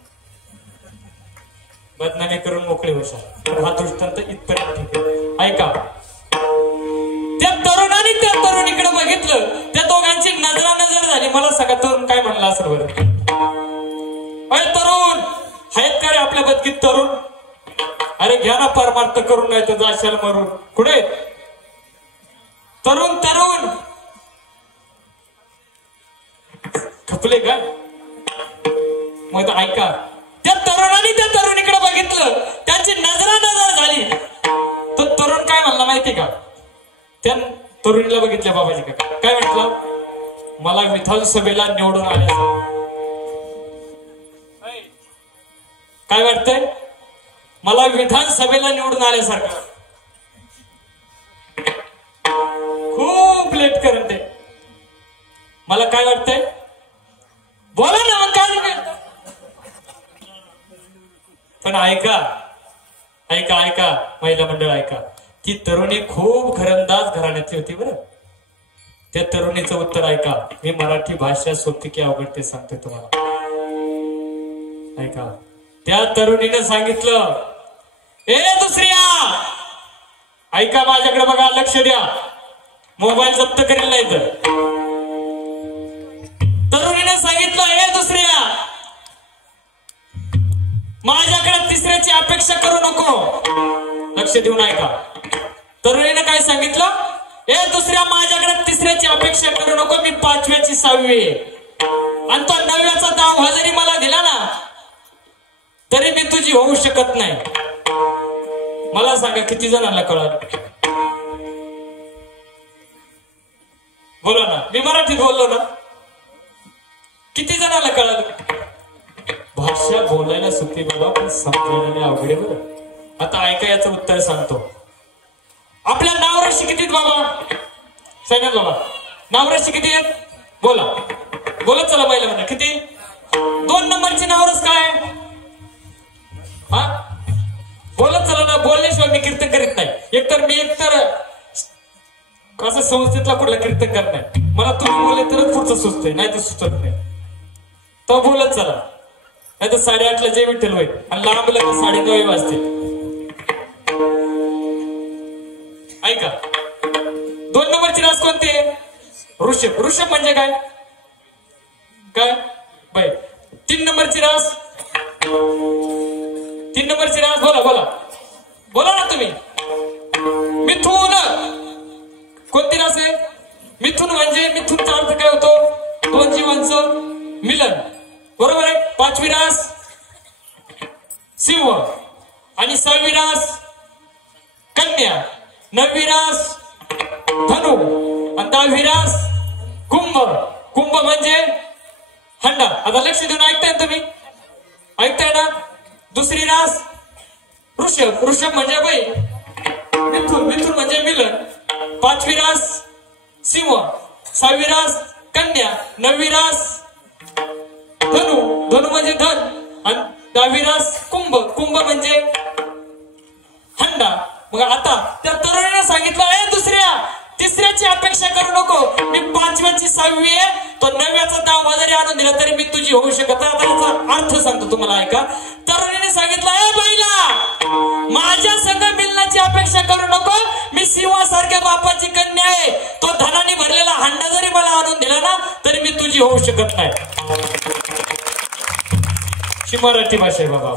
बदनामी करून मोकळे होशाल हा दृष्टांत इथपर्यंत ठीक आहे ऐका त्या तरुणाने त्या तरुणीकडे बघितलं त्या दोघांची नजर झाली मला सगळा तरुण काय म्हणला असेल बरं अरे तरुण आहेत का रे आपल्या बदकीत तरुण अरे घ्या ना परमार्थ करून नाही तर जाशाल मरून कुठे तरुण खपले का मग ऐका त्या तरुणाने त्या तरुणीकडे बघितलं त्यांची नजर झाली तो तरुण काय म्हणला माहिती का त्या तरुणीला बघितल्या बाबाजी का काय म्हटलं मला विधानसभेला निवडून आले काय वाटतंय मला विधानसभेला निवडून आल्यासारखं खूप लेट करत आहे मला काय वाटतंय बोला ना मग काय पण ऐका महिला मंडळ ऐका ती तरुणी खूप घरंदाज घराण्यातली होती बरं त्या तरुणीचं उत्तर ऐका मी मराठी भाषा सोपी की अवघड ते सांगतोय तुम्हाला ऐका त्या तरुणीनं सांगितलं ए दुसऱ्या ऐका माझ्याकडे बघा लक्ष द्या मोबाईल जप्त करेल नाही तर तरुणीने सांगितलं ए दुसऱ्या माझ्याकडे तिसऱ्याची अपेक्षा करू नको लक्ष देऊन ऐका तरुणीने काय सांगितलं ए दुसऱ्या माझ्याकडे तिसऱ्याची अपेक्षा करू नको मी 5व्याची 6वी आणि तो 9व्याचा दाव जरी मला दिला ना तरी मी तुझी होऊ शकत नाही मला सांगा किती जणांना कळलं बोला ना मी मराठीत बोललो ना किती जणांना कळलं भाषा बोलायला सुखी बाबा पण समजायला अवघड बरं आता ऐका याचं उत्तर सांगतो आपल्या नावराशी कितीत बाबा सांगत बाबा नावराशी किती आहेत बोला बोलत चला पहिलं म्हणा किती 2 नंबरची नावरस काय हा बोलत चला ना बोलण्याशिवाय मी कीर्तन करीत नाही एकतर असं संस्थेतला कुठला कीर्तन करत नाही मला तुम्ही बोलले तरच पुढचं सुचतंय नाही तर सुचत नाही तर बोलत चला नाही तर 8:30ला जे विठ्ठल होईल आणि लांब लगेच 9:30 वाजते ऐका 2 नंबरची रास कोणती आहे ऋषभ म्हणजे काय काय बाई 3 नंबरची रास 3 नंबरची रास बोला ना तुम्ही मिथुन कोणती रास आहे मिथुन म्हणजे मिथुनचा अर्थ काय होतो 2 जीवांचं मिलन बरोबर आहे 5वी रास सिंह आणि 6वी रास कन्या 9वी रास धनु आणि 10वी रास कुंभ म्हणजे हंडा आता लक्ष देऊन ऐकताय तुम्ही ऐकताय ना दुसरी रास ऋषभ म्हणजे बाई मिथुन म्हणजे मिलन 5वी रास सिंह 6वी रास कन्या 9वी रास धनु म्हणजे धन आणि 10वी रास कुंभ म्हणजे हंडा मग आता त्या तरुणीने सांगितलं दुसऱ्या तिसऱ्याची मिळण्याची अपेक्षा करू नको. मी 5व्याची 6वी आहे, तो 9व्याचा 10वा जरी आणून दिला तरी मी तुझी होऊ शकत नाही. आता याचा अर्थ सांगतो तुम्हाला, ऐका. तरुणीने सांगितलं, ए बाईला, माझ्या संग मिळण्याची अपेक्षा करू नको. मी सिंहासारख्या बापाची कन्या आहे. तो धनाने भरलेला हांडा जरी मला आणून दिला ना तरी मी तुझी होऊ शकत नाही. ही मराठी भाषा आहे बाबा.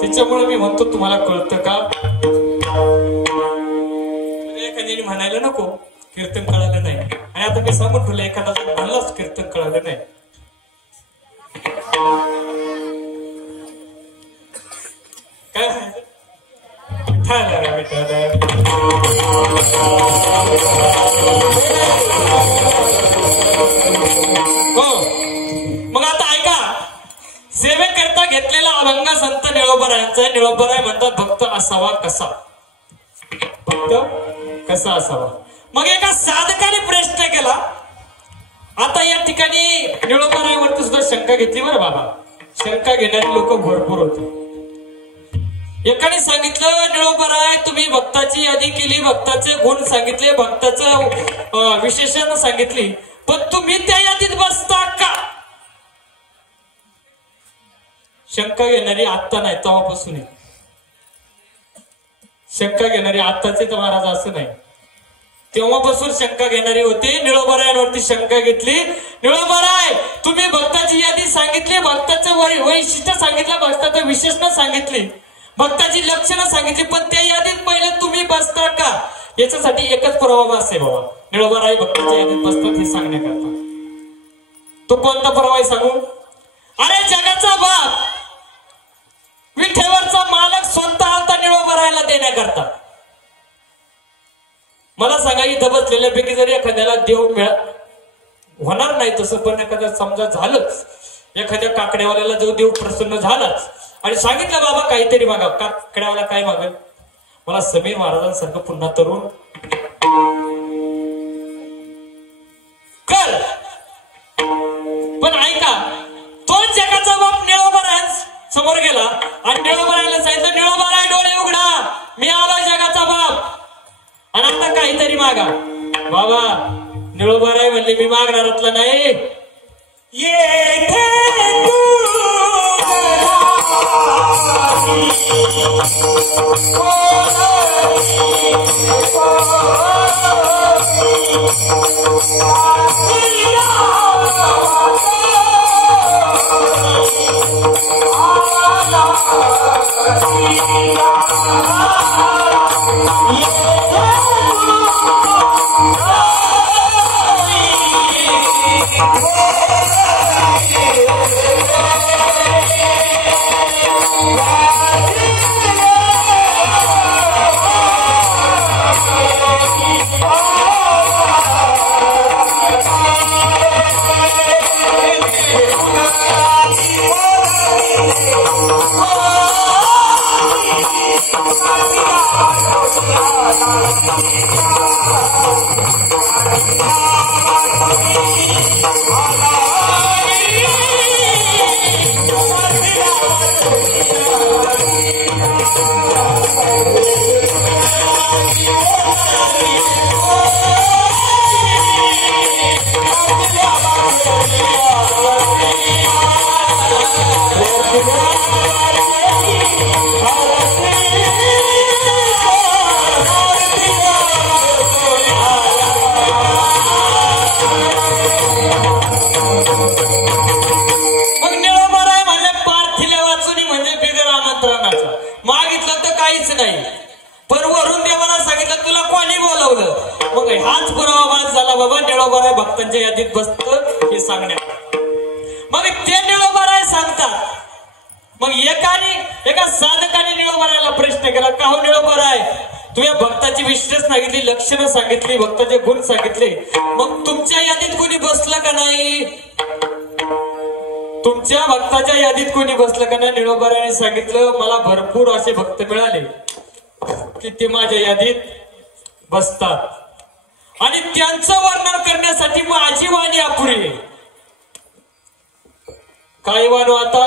त्याच्यामुळे मी म्हणतो, तुम्हाला कळतं का? एखाद्याने म्हणायला नको कीर्तन कळालं नाही, आणि आता मी सांगून ठेवलं एखादा म्हणलाच कीर्तन कळालं नाही. काय हो, मग आता ऐका. सेवेकरता घेतलेला अभंग संत निळोबारायांचा. निळोबाराय म्हणतात, भक्त असावा कसा, भक्त कसा असावा. मग एका साधकाने प्रश्न केला. आता या ठिकाणी निळोबारायवरती सुद्धा शंका घेतली बरं बाबा. शंका घेणारी लोक भरपूर होते. एकाने सांगितलं, निळोबाराय तुम्ही भक्ताची यादी केली, भक्ताचे गुण सांगितले, भक्ताचं विशेषण सांगितली, पण तुम्ही त्या यादीत बसता का? शंका घेणारी आत्ता नाही, तेव्हापासून आहे. शंका घेणारी आत्ताचे तर महाराज असं नाही, तेव्हापासून शंका घेणारी होती. निळोबारायांवरती शंका घेतली. निळोबाराय तुम्ही भक्ताची यादी सांगितली, भक्ताचं वैशिष्ट्य सांगितलं, भक्ताचं विशेषण सांगितली, भक्ताची लक्षणं सांगितली, पण त्या यादीत पहिले तुम्ही बसता का? याच्यासाठी एकच पुरावा असे बाबा. निळोबाराय भक्ताच्या यादीत बसतात हे सांगण्याकरता. तो कोणता पुरावा आहे सांगू? अरे जगाचा बाप विठेवरचा मालक स्वतः आता निळोबारायला देण्याकरता. मला सांगा, इथं बसलेल्यापैकी जरी एखाद्याला देव होणार नाही तसं, पण एखाद्या समजा झालंच, एखाद्या काकड्यावाल्याला जो देव प्रसन्न झालाच आणि सांगितलं बाबा काहीतरी मागा, काकड्यावाला काय मागेल? मला समीर महाराजांसारखं पुन्हा तरुण कर. पण ऐका, तो जगाचा बाप निळोबाराय समोर गेला आणि निळोबारायला सांगितलं, निळोबाराय डोळे उघडा, मी आलो जगाचा बाप, आणि आता काहीतरी मागा. बाबा निळोबाराय म्हणले, मी मागणारातला नाही. भक्तांच्या यादीत बसतं हे सांगण्यात. मग ते निळोबाराय सांगतात. मग एका साधकाने निळोबारायला प्रश्न केला, का हो निळोबाराय, तुम्ही भक्ताची विशेष सांगितली, लक्षणं सांगितली, भक्ताचे गुण सांगितले, मग तुमच्या यादीत कोणी बसलं का नाही? तुमच्या भक्ताच्या यादीत कोणी बसलं का नाही? निळोबारायने सांगितलं, मला भरपूर असे भक्त मिळाले की ते माझ्या यादीत बसतात, आणि त्यांचं वर्णन करण्यासाठी माझी वाणी अपुरी आहे. काय वाणू आता?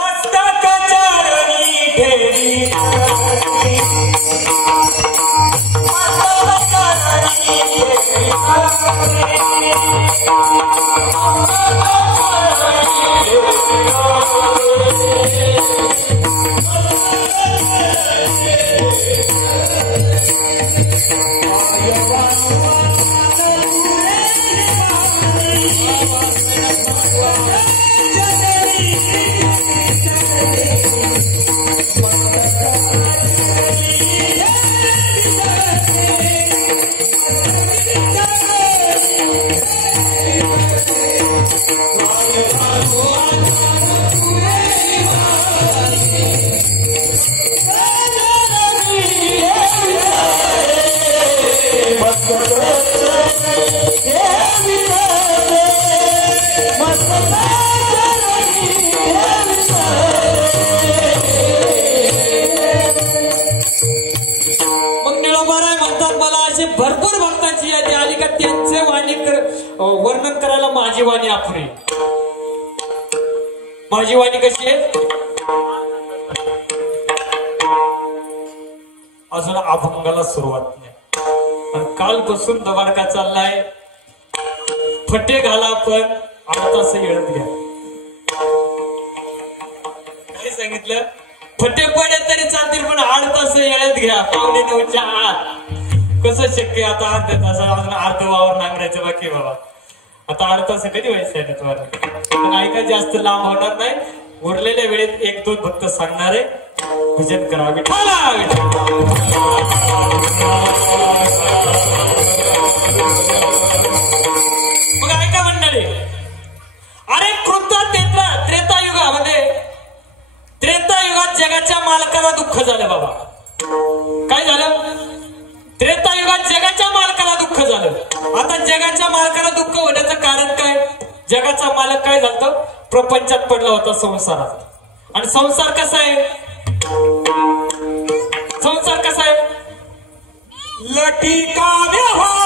मस्तकाच्या भरपूर भक्तांची यादी आली का त्यांचे वाणी वर्णन करायला माझी वाणी अपुरी. माझी वाणी कशी आहे? अजून अभंगाला सुरुवात नाही आणि कालपासून दबाडका चाललाय. फटे घाला पण 8 तास येळत घ्या. काय सांगितलं? फटे पडे तरी चालतील पण 8 तास येळत घ्या. 9:45च्या आत. कसं शक्य? आता अर्ध्या तासात अजून अर्ध वावर नांगरायचं बाकी बाबा. आता 8 तास कधी व्हायचं आहे तुम्हाला? पण ऐका, जास्त लांब होणार नाही. उरलेल्या वेळेत 1-2 भक्त सांगणारे भजन करा. विठ्ठला मग ऐका मंडळी, अरे त्रेतायुगात जगाच्या मालकाला दुःख झालं बाबा. काय झालं? त्रेतायुगात जगाच्या मालकाला दुःख झालं. आता जगाच्या मालकाला दुःख होण्याचं कारण काय? जगाचा मालक काय झालं? प्रपंचात पडला होता, संसारात. आणि संसार कसा आहे? संसार कसा आहे? लटी का व्यवहार,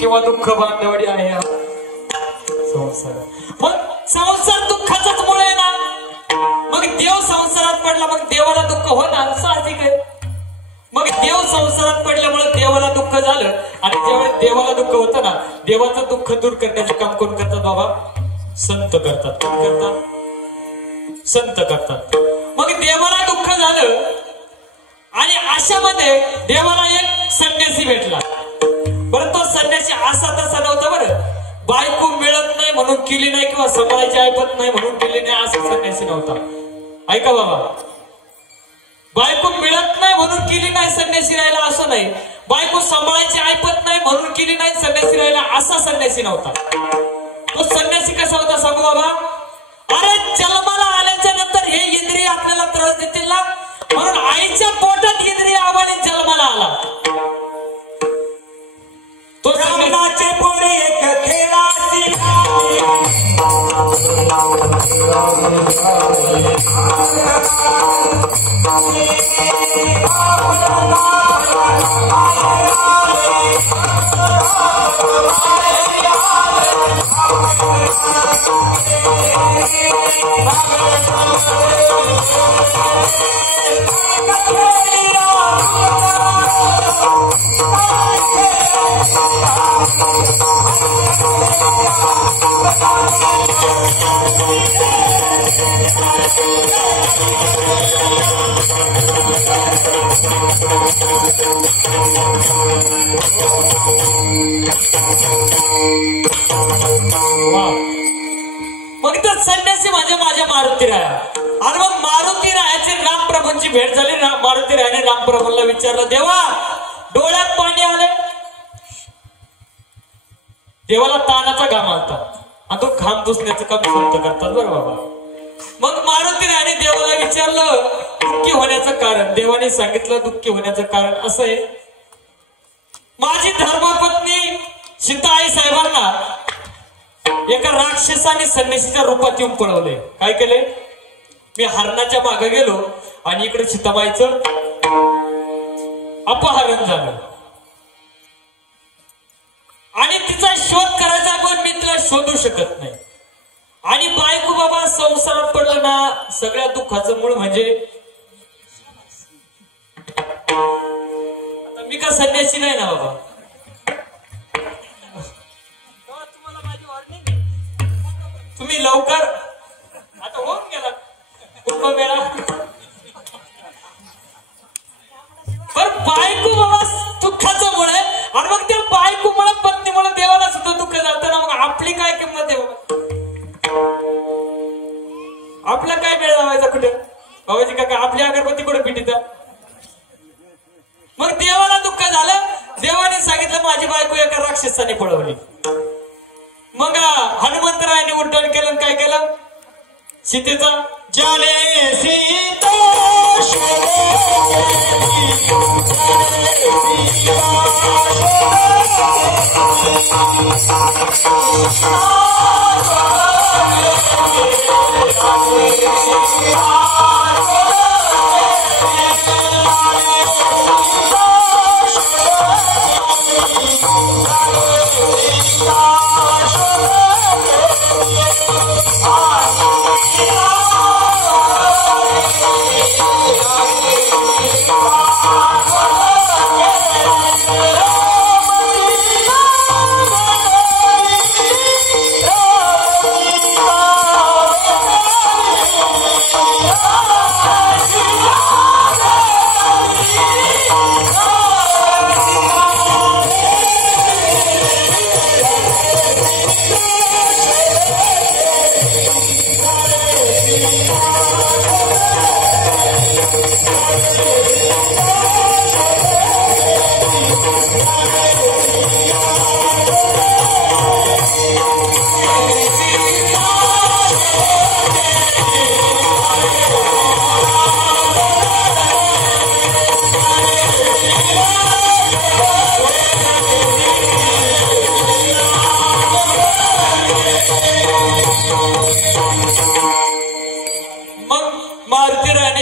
किंवा दुःख बांधवडी आहे हा संसार. मग संसार दुःखाचाच मूळ आहे ना. मग देव संसारात पडला, मग देवाला दुःख होणार साहजिक आहे. मग देव संसारात पडल्यामुळे देवाला दुःख झालं. आणि जेव्हा देवाला दुःख होतं ना, देवाचं दुःख दूर करण्याचं काम कोण करतात बाबा? संत करतात. कोण करतात? संत करतात. मग देवाला दुःख झालं आणि अशामध्ये देवाला एक संन्यासी भेटला. बरं, तो संन्यासी असा तसा नव्हता. बरं, बायको मिळत नाही म्हणून केली नाही किंवा सांभाळायची ऐपत नाही म्हणून केली नाही असा संन्यासी नव्हता. ऐका बाबा, बायको मिळत नाही म्हणून केली नाही संन्यासी राहिला असं नाही. बायको सांभाळायची ऐपत नाही म्हणून केली नाही संन्यासी राहिला असा संन्यासी नव्हता. तो संन्यासी कसा होता सांगू बाबा? अरे, जन्माला आल्याच्या नंतर हे इंद्रिय आपल्याला त्रास देतील ना, म्हणून आईच्या पोटात इंद्रिय आवाने जन्माला आला. तो रावणाचे पोरे एक खेळाची मग तर संन्यासी म्हणजे माझ्या मारुती राया. आणि मग मारुती रायाची रामप्रभूंची भेट झाली. मारुती रायाने रामप्रभूंना विचारलं, देवा डोळ्यात पाणी आले. देवाला तानाचा घाम आलता आणि तो घाम पुसण्याचं काम संत करतात बरं बाबा. मग मारुती रायाने देवाला विचारलं दुःखी होण्याचं कारण. देवाने सांगितलं दुःखी होण्याचं कारण असं आहे, माझी धर्मपत्नी सीताई साहेबांना एका राक्षसाने संन्यासीच्या रूपात येऊन पळवले. काय केले, मी हरणाच्या मागे गेलो आणि इकडे सीताबाईचं अपहरण झालं आणि तिचा शोध करायचा पण मी तिला शोधू शकत नाही. आणि बायको बाबा संसारात पडलं ना, सगळ्या दुःखाचं मूळ म्हणजे आता मी का संन्यासी नाही ना बाबा. तुम्ही लवकर आता होऊन गेला कुंभमेळा. पण बायको बाबा दुःखाचं मुळे आणि मग त्या बायकोमुळे पत्नीमुळे देवाला सुद्धा दुःख जातं ना. मग आपली काय किंमत आहे बाबा, आपला काय वेळ लावायचा कुठे बाबाजी काका, आपली अगरबत्ती कुठे पिटीचा. मग देवाला दुःख झालं. देवाने सांगितलं माझी बायको एका राक्षसाने पळवली. मग हनुमंतरायाने उड्डाण केलं, काय केलं, सीतेचा जाले सीता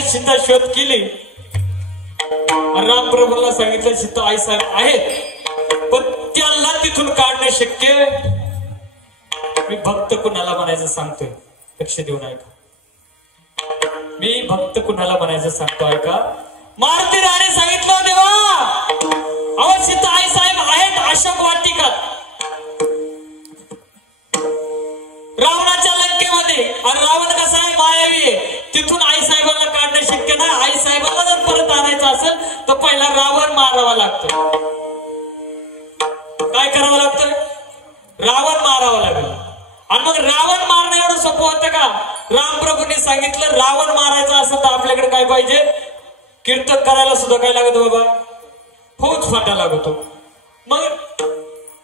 सीता शोध केली. रामप्रभूला सांगितलं सीता आई साहेब आहेत, पण त्यांना तिथून काढणं शक्य. मी भक्त कुणाला म्हणायचं सांगतोय, लक्ष देऊन ऐका. मी भक्त कुणाला म्हणायचं सांगतो ऐका. मारुती रायाने सांगितलं देवा अहो सीता आई साहेब आहेत अशोक वाटिकात रावणाच्या लंकेमध्ये. आणि रावण कसा आहे, मायावी आहे. तिथून आई साहेबांना काढणं शक्य नाही. आई साहेबांना जर परत आणायचं असेल तर पहिला रावण मारावा लागतो. काय करावं लागतं, रावण मारावं लागलं. आणि मग रावण मारणं एवढं सोपं होतं का. रामप्रभूंनी सांगितलं रावण मारायचं असं तर आपल्याकडे काय पाहिजे, कीर्तन करायला सुद्धा काय लागत बाबा, फौज फाटा लागतो. मग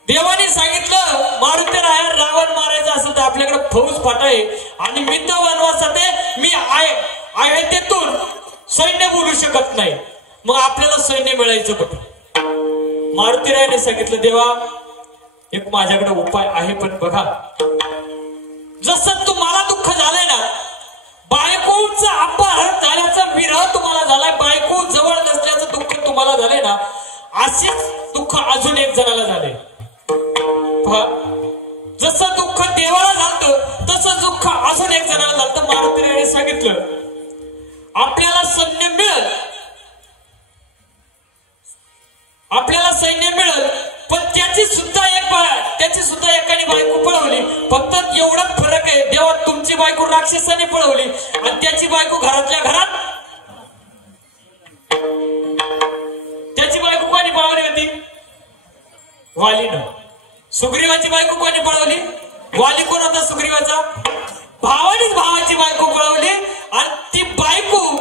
देवाने सांगितलं मारुती राया रावण मारायचं असेल तर आपल्याकडे फौज फाटा आहे. आणि मित्र वनवासात मी आहे तेथून सैन्य बोलू शकत नाही. मग आपल्याला सैन्य मिळायचं कुठं. मारुती रायाने सांगितलं देवा एक माझ्याकडे उपाय आहे, पण बघा जसं तुम्हाला दुःख झालंय ना, बायकोचं अपहरण झाल्याचं विरह तुम्हाला झालाय, बायको जवळ नसल्याचं दुःख तुम्हाला झालंय ना, असेच दुःख अजून एक जणाला झालंय. जसं दुःख देवाला झालं तसं दुःख अजून एक जणाला झालं. मारुती रायाने सांगितलं आपल्याला सैन्य मिळेल, आपल्याला सैन्य मिळेल, पण त्याची सुद्धा एक फक्त एवढाच फरक आहे, देवा तुमची बायको राक्षसाने पळवली आणि त्याची बायको घरातल्या घरात, त्याची बायको कोणी पळवली होती? वालीनं. सुग्रीवाची बायको कोणी पळवली? वाली कोण होता सुग्रीवाचा? भावानेच भावाची बायको पळवली आणि ती बायको,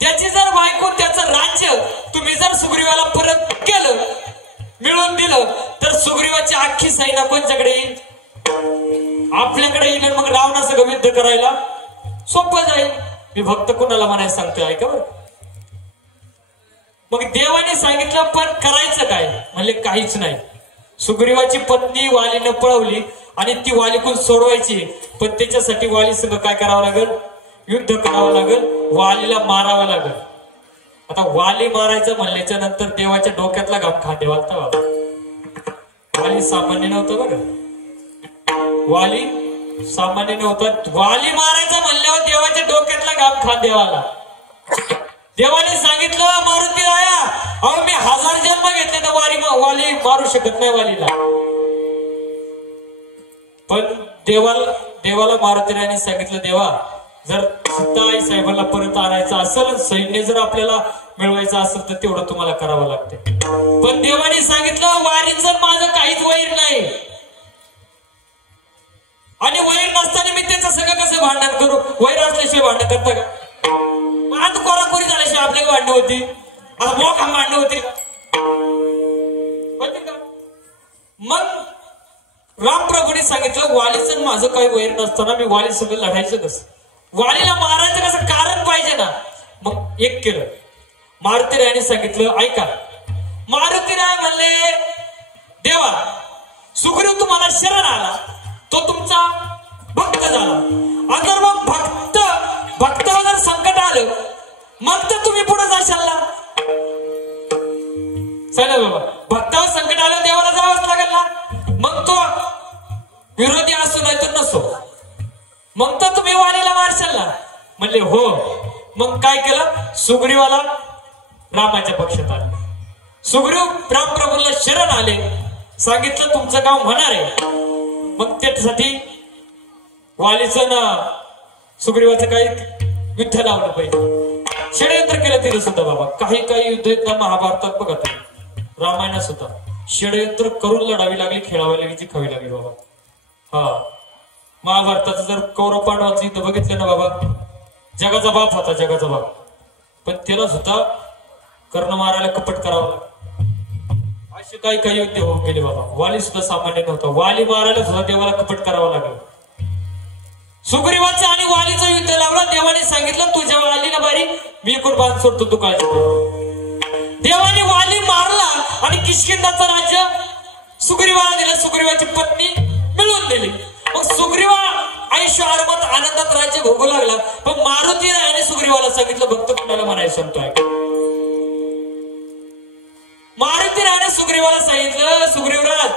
त्याची जर बायको, त्याचं राज्य तुम्ही जर सुग्रीवाला परत केलं, मिळवून दिलं, तर सुग्रीवाची अख्खी सैन्य कोणच्याकडे येईल? आपल्याकडे येईल. मग रावणासंग युद्ध करायला सोपं जाईल. मी भक्त कुणाला म्हणायला सांगतोय, ऐका बरं. मग देवाने सांगितलं, पण करायचं काय? म्हणले काहीच नाही. सुग्रीवाची पत्नी वालीनं पळवली आणि ती वालीकून सोडवायची, पण त्याच्यासाठी वाली संग काय करावं लागेल? युद्ध करावं लागेल, वालीला मारावं लागेल. आता वाली मारायचं म्हणल्याच्या नंतर देवाच्या डोक्यातला घाम खांदेवाल तर वाली सामान्य नव्हतं बघा. वाली सामान्य नव्हता. वाली मारायचं म्हणल्यावर देवाच्या डोक्यातला घाम खांदेवाला. देवाने सांगितलं, मारुती राया, अहो मी 1000 जन्म घेतले तर वाली मारू शकत नाही वालीला. पण देवाला मारुती रायाने सांगितलं, देवा जर सीता आई साहेबांना परत आणायचं असेल, सैन्य जर आपल्याला मिळवायचं असेल तर तेवढं तुम्हाला करावं लागते. पण देवाने सांगितलं, वारीचं माझं काहीच वैर नाही आणि वैर नसताना मी त्याचं सगळं कसं भांडण करू? वैर असल्याशिवाय भांडण करता का? आता कोराकोरी झाल्याशिवाय आपल्याला भांडणं होती? आता मोठा भांडणं होती का? मग रामप्रभूने सांगितलं, वालीचं माझं काही वैर नसताना मी वाली सगळं लढायचं कसं? वालीला मारायचं कसं? कारण पाहिजे ना. मग एक केलं. मारुती रायाने सांगितलं, ऐका. मारुती राय म्हणले, देवा सुग्रीव तुम्हाला शरण आला, तो तुमचा भक्त झाला. अगर मग भक्तावर जर संकट आलं, मग तर तुम्ही पुढे जाशाल ना. सांगा बाबा, भक्तावर संकट आलं देवाला जावंच लागेल ना. मग तो विरोधी असो नाही तर नसो, मग तर तुम्ही वालीला मारशाल ना. म्हणले हो. मग काय केलं? सुग्रीवाला रामाच्या पक्षात आले. सुग्रीव रामप्रभूला शरण आले, सांगितलं तुमचं गाव होणार आहे. मग त्यासाठी वालीचं ना सुग्रीवाचं काही युद्ध लावलं पाहिजे, षडयंत्र केलं तिने सुद्धा बाबा. काही युद्ध आहेत ना महाभारतात बघा तुम्ही, रामायणात सुद्धा षडयंत्र करून लढावी लागली, खेळावी लागली, जिंकावी लागली बाबा. हा, महाभारताचं जर कौरव पांडवाचं युद्ध बघितलं ना बाबा, जगाचा बाप होता, जगाचा बाप, पण त्याला सुद्धा कर्ण मारायला कपट करावं लागलं. असे काही युद्ध होऊन गेले बाबा. वाली सुद्धा सामान्य नव्हता. वाली मारायला सुद्धा देवाला कपट करावं लागलं. सुग्रीवाचं आणि वालीचं युद्ध लावलं. देवाने सांगितलं, तुझ्या वालीला बारी मी कुर्बान सोडतो, तू काळजी कर. देवाने वाली मारला आणि किष्किंधाचं राज्य सुग्रीवाला दिलं. सुग्रीवाची पत्नी मिळवून दिली. मग सुग्रीवा आयुष्य आरामात आनंदात राज्य भोगू लागला. पण मारुती रायाने सुग्रीवाला सांगितलं, भक्त कुणाला म्हणायचं सांगतोय. मारुती रायाने सुग्रीवाला सांगितलं, सुग्रीवराज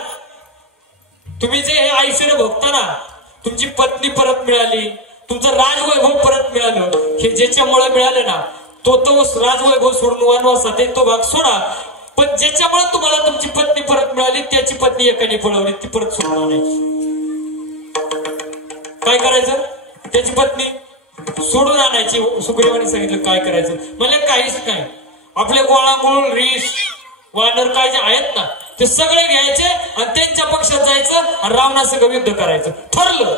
तुम्ही जे हे आयुष्याने भोगता ना, तुमची पत्नी परत मिळाली, तुमचं राजवैभव परत मिळालं, हे ज्याच्यामुळे मिळालं ना, तो राजवैभव सोडून वनवासात तो भाग सोडा. पण ज्याच्यामुळे तुम्हाला तुमची पत्नी परत मिळाली, त्याची पत्नी एकाने पळवली, ती परत सोडून आणायची. काय करायचं? त्याची पत्नी सोडून आणायची. सुग्रीवाने सांगितलं काय करायचं? म्हणजे काहीच नाही, आपले गोळागोळ रीस वानर काय जे आहेत ना, ते सगळे घ्यायचे आणि त्यांच्या पक्षात जायचं आणि रावणासंग युद्ध करायचं. ठरलं.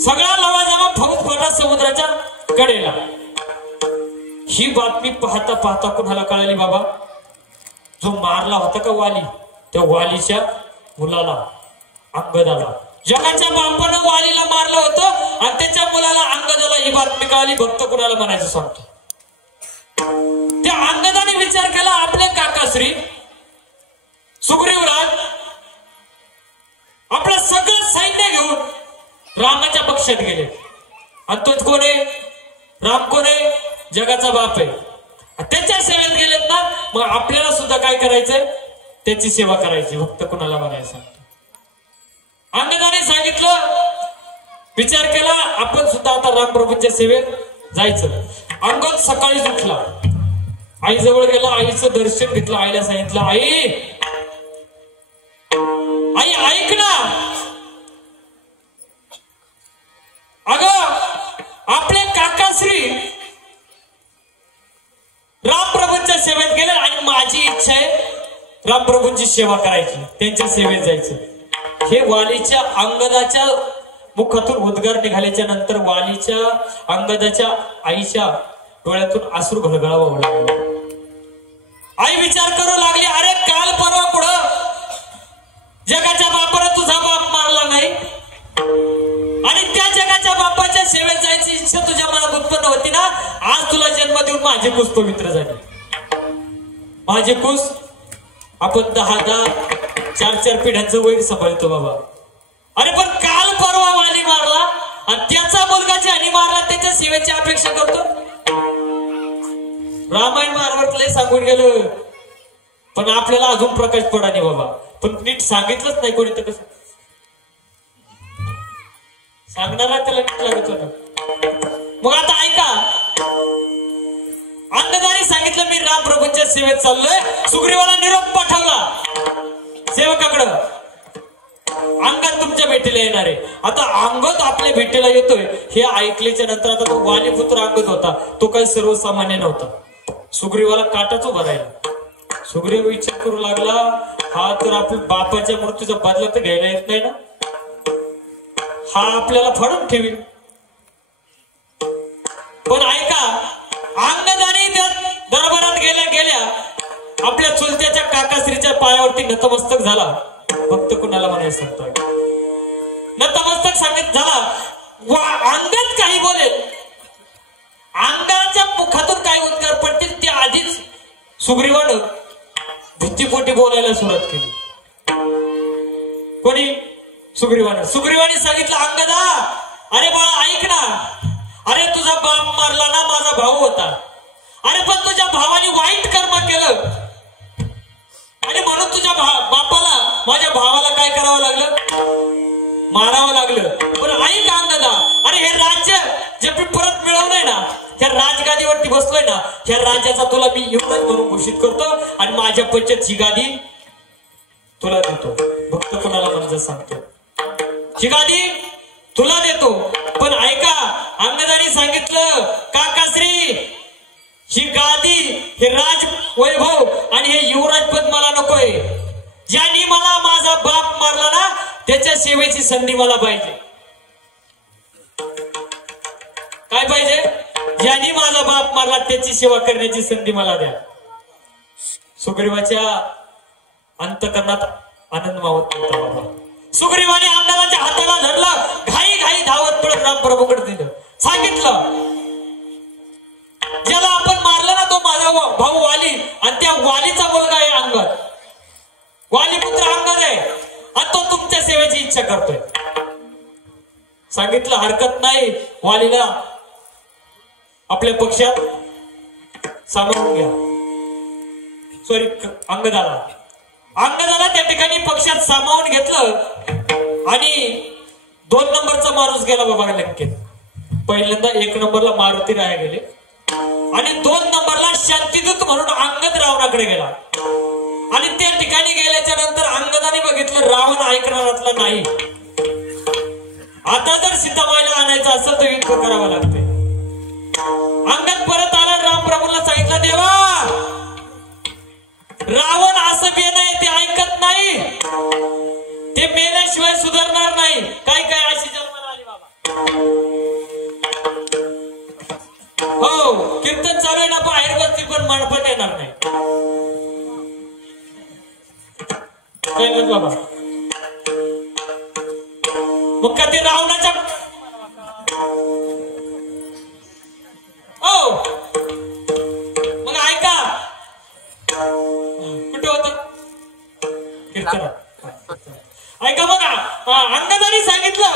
सगळा लवाजमा फौज फटा समुद्राच्या कडेला. ही बातमी पाहता पाहता कुणाला कळाली बाबा? जो मारला होता का वाली, त्या वालीच्या मुलाला, अंगदाला. जगाच्या बापानं वालीला मारलं होतं आणि त्याच्या मुलाला अंगदाला ही बातमी कळाली. भक्त कुणाला म्हणायचं सांगतो. त्या अंगदाने विचार केला, आपले काकाश्री सुग्रीवराज आपलं सगळं सैन्य घेऊन रामाच्या पक्षात गेले. आणि तो कोण आहे? राम कोण आहे? जगाचा बाप आहे. त्याच्या सेवेत गेलेत ना, मग आपल्याला सुद्धा काय करायचंय? त्याची सेवा करायची. भक्त कुणाला म्हणायचं? अंगदाने सांगितलं, विचार केला, आपण सुद्धा आता रामप्रभूंच्या सेवेत जायचं. अंगद सकाळीच उठला, आईजवळ गेला, आईचं दर्शन घेतलं. आईला सांगितलं, आई ऐक ना, रामप्रभूंची सेवा करायची, त्यांच्या सेवेत जायचं। हे वालीच्या अंगदाच्या मुखातून उद्गार निघाल्याच्या नंतर वालीच्या अंगदाच्या आईच्या डोळ्यातून अश्रू घळघळावं लागलं। आई विचार करू लागली, अरे काल परवा पुढं जगाच्या बापाला तुझा बाप मारला नाही आणि त्या जगाच्या बापाच्या सेवेत जायची इच्छा तुझ्या मनात उत्पन्न होती ना, आज तुला जन्म देऊन माझी कुस पवित्र झाली। माझी कुस आपण 10-10, 4-4 पिढ्यांचं वैर सांभाळतो बाबा। अरे पण काल परवा वाली मारला आणि त्याचा मुलगा ज्याने मारला त्याच्या सेवेची अपेक्षा करतो। रामायण महाभारत लय सांगून गेलं पण आपल्याला अजून प्रकाश पडा नाही बाबा। पण नीट सांगितलंच नाही कोणी, तर कसं सांगणारा त्याला नीट लागत होतं। मग आता ऐका, अन्नदानी सांगितलं मी रामप्रभूंच्या सेवेत चाललोय, सुग्रीवाला निरोप पाठवला सेवकाकडं, अंगद तुमच्या भेटीला येणार आहे। आता अंगद आपल्या भेटीला येतोय हे ऐकल्याच्या नंतर आता तो वाली पुत्र अंगद होता, तो काही सर्वसामान्य नव्हता। सुग्रीवाला काटाच उभा राहिला। सुग्रीव विचार करू लागला, हा तर आपल्या बापाच्या मृत्यूचा बदला तर घ्यायला येत नाही ना, हा आपल्याला फाडून ठेवील। पण ऐका, अंगदाने दरबारात गेल्या आपल्या चुलत्याच्या काकाश्रीच्या पायावरती नतमस्तक झाला। भक्त कुणाला म्हणायला सांगतोय, नतमस्तक सांगत झाला। अंगद काही बोलेल, अंगाच्या मुखातून काय उद्गार पडतील ते आधीच सुग्रीवानं भीतीपोटी बोलायला सुरुवात केली। कोणी? सुग्रीवाने सांगितलं, अंगदा अरे बाळा ऐक ना, अरे तुझा बाप मारला ना, माझा भाऊ होता, अरे पण तुझ्या भावाने वाईट कर्म केलं आणि म्हणून तुझ्या बापाला माझ्या भावाला काय करावं लागलं, मारावं लागलं। पण ऐक अंगदा, अरे हे राज्य जे मी परत मिळवलंय ना, त्या राजगादीवरती बसलोय ना, ह्या राज्याचा तुला मी युवराज म्हणून घोषित करतो आणि माझ्या पंचायतची गादी तुला देतो। भक्त कोणाला म्हणजे सांगतो, ही गादी तुला देतो। पण ऐका, अंगदाने सांगितलं, काकाश्री ही गादी, हे राज वैभव आणि हे युवराज पद मला नकोय। ज्यांनी मला माझा बाप मारला ना त्याच्या सेवेची संधी मला पाहिजे। काय पाहिजे? ज्यांनी माझा बाप मारला त्याची सेवा करण्याची संधी मला द्या। सुग्रीवाच्या अंतकरणात आनंद मावत नव्हता बाबा। सुग्रीवाने अंगदाच्या हाताला धरलं, घाई धावत पडत रामप्रभूकडे दिलं, सांगितलं, ज्याला आपण मारलं ना तो माझा भाऊ वाली आणि त्या वालीचा मुलगा आहे अंगद, वाली पुत्र अंगद आहे आणि तो तुमच्या सेवेची इच्छा करतोय। सांगितलं हरकत नाही, वालीला आपल्या पक्षात सामावून घ्या। सॉरी, अंगदाला त्या ठिकाणी पक्षात सामावून घेतलं आणि 2 नंबरचा माणूस गेला बाबा लंकेत। पहिल्यांदा 1 नंबरला मारुती राया गेले आणि 2 नंबरला शांतिदूत म्हणून अंगद रावणाकडे गेला आणि त्या ठिकाणी गेल्याच्या नंतर अंगदाने बघितलं रावण ऐकणारातला नाही। आता जर सीतामाईला आणायचं असेल तर युद्ध करावं लागते। अंगद परत आला, रामप्रभूंना सांगितलं, देवा रावण असं बेन आहे, ते ऐकत नाही, ते मेल्याशिवाय सुधारणार नाही। काय अशी जन्माला आली बाबा। हो, कीर्तन चालू आहे ना, बाहेर बसती पण मनपट येणार नाही। काय म्हणत बाबा, मग का ते रावणाच्या मग ऐका, कुठे होत कीर्तन? ऐका बघा, अंगदाने सांगितलं,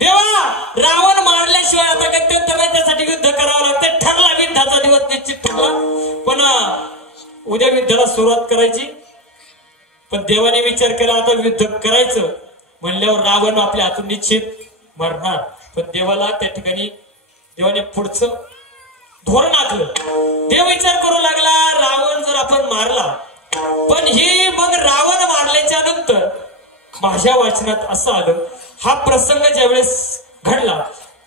देवा रावण मारल्याशिवाय आता गत्यंतर नाही, त्यासाठी युद्ध करावं लागतं। ठरला, युद्धाचा दिवस निश्चित ठरला, पण उद्या युद्धाला सुरुवात करायची। पण देवाने विचार केला, आता युद्ध करायचं म्हणल्यावर रावण आपल्या हातून निश्चित मरणार। पण देवाला त्या ठिकाणी देवाने पुढचं धोरण आखलं। देव विचार करू लागला, रावण जर आपण मारला, पण हे मग रावण मारल्याच्या नंतर माझ्या वाचनात असं आलं, हा प्रसंग ज्यावेळेस घडला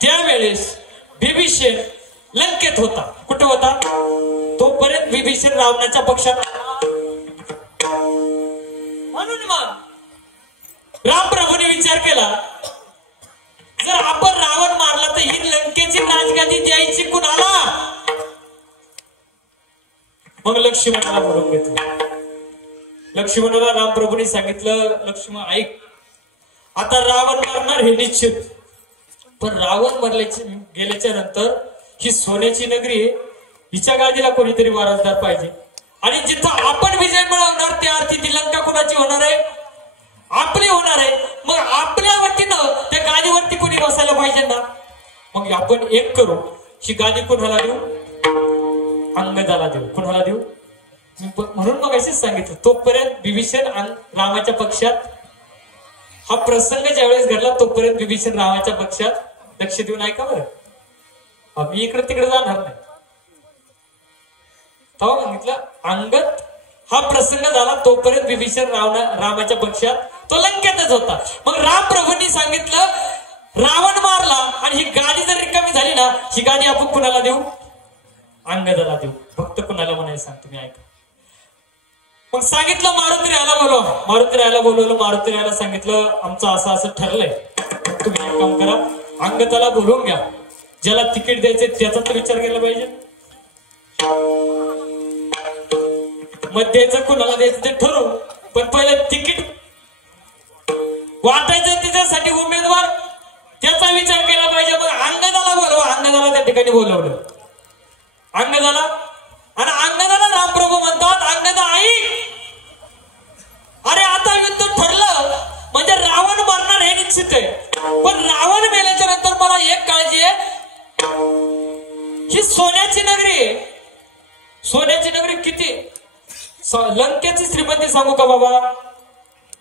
त्यावेळेस बिभीषण लंकेत होता। कुठं होता? तोपर्यंत बिभीषण रावणाच्या पक्षात म्हणून मग रामप्रभूने विचार केला, जर आपण रावण मारला तर ही लंकेची राजगादी द्यायची कुणाला? मग लक्ष्मणाला बोलवून घेतलं. लक्ष्मणाला रामप्रभूने सांगितलं, लक्ष्मण ऐक, आता रावण मारणार हे निश्चित, पण रावण गेल्याच्या नंतर ही सोन्याची नगरी, हिच्या गादीला कोणीतरी वारसदार पाहिजे. आणि जिथं आपण विजय मिळवणार त्या अर्थी ती लंका कोणाची होणार आहे? आपली होणार आहे. मग आपल्या वतीनं त्या गादीवरती कोणी बसायला पाहिजे ना. मग आपण एक करू, ही गादी कोणाला देऊ? अंगदाला देऊ. कोणाला देऊ? म्हणून मग असेच सांगितलं. तोपर्यंत विभीषण रामाच्या पक्षात, हा प्रसंग ज्यावेळेस घडला तोपर्यंत विभीषण रामाच्या पक्षात. लक्ष देऊन ऐका बरं, आम्ही इकडे तिकडे जाणार नाही. तेव्हा सांगितलं अंगद, हा प्रसंग झाला तोपर्यंत विभीषण रामाच्या पक्षात, तो लंकेतच होता. मग रामप्रभूंनी सांगितलं, रावण मारला आणि ही गादी जर रिकामी झाली ना, ही गादी आपण कुणाला देऊ? अंगदाला देऊ. फक्त कुणाला म्हणायला सांगतो मी, ऐका. मग सांगितलं मारुतीरायाला बोलव. मारुतीरायाला बोलवलं. मारुतीरायाला सांगितलं, आमचं असं असं ठरलंय, तुम्ही एक काम करा, अंगदाला बोलवून घ्या. ज्याला तिकीट द्यायचे त्याचा तर विचार केला पाहिजे. मध्येच कुणाला द्यायचं ते ठरवू, पण पहिले तिकीट वाटायचं त्याच्यासाठी उमेदवार, त्याचा विचार केला पाहिजे. मग अंगदाला बोलवा. अंगदाला त्या ठिकाणी बोलवलं. अंगदाला, आणि अंगदाला रामप्रभू म्हणतात, अंगदा ऐक, अरे आता युद्ध ठरलं म्हणजे रावण मरणार हे निश्चित आहे, पण रावण मेल्याच्या नंतर मला एक काळजी आहे, ही सोन्याची नगरी आहे. सोन्याची नगरी किती? लंकेची श्रीमंती सांगू का बाबा?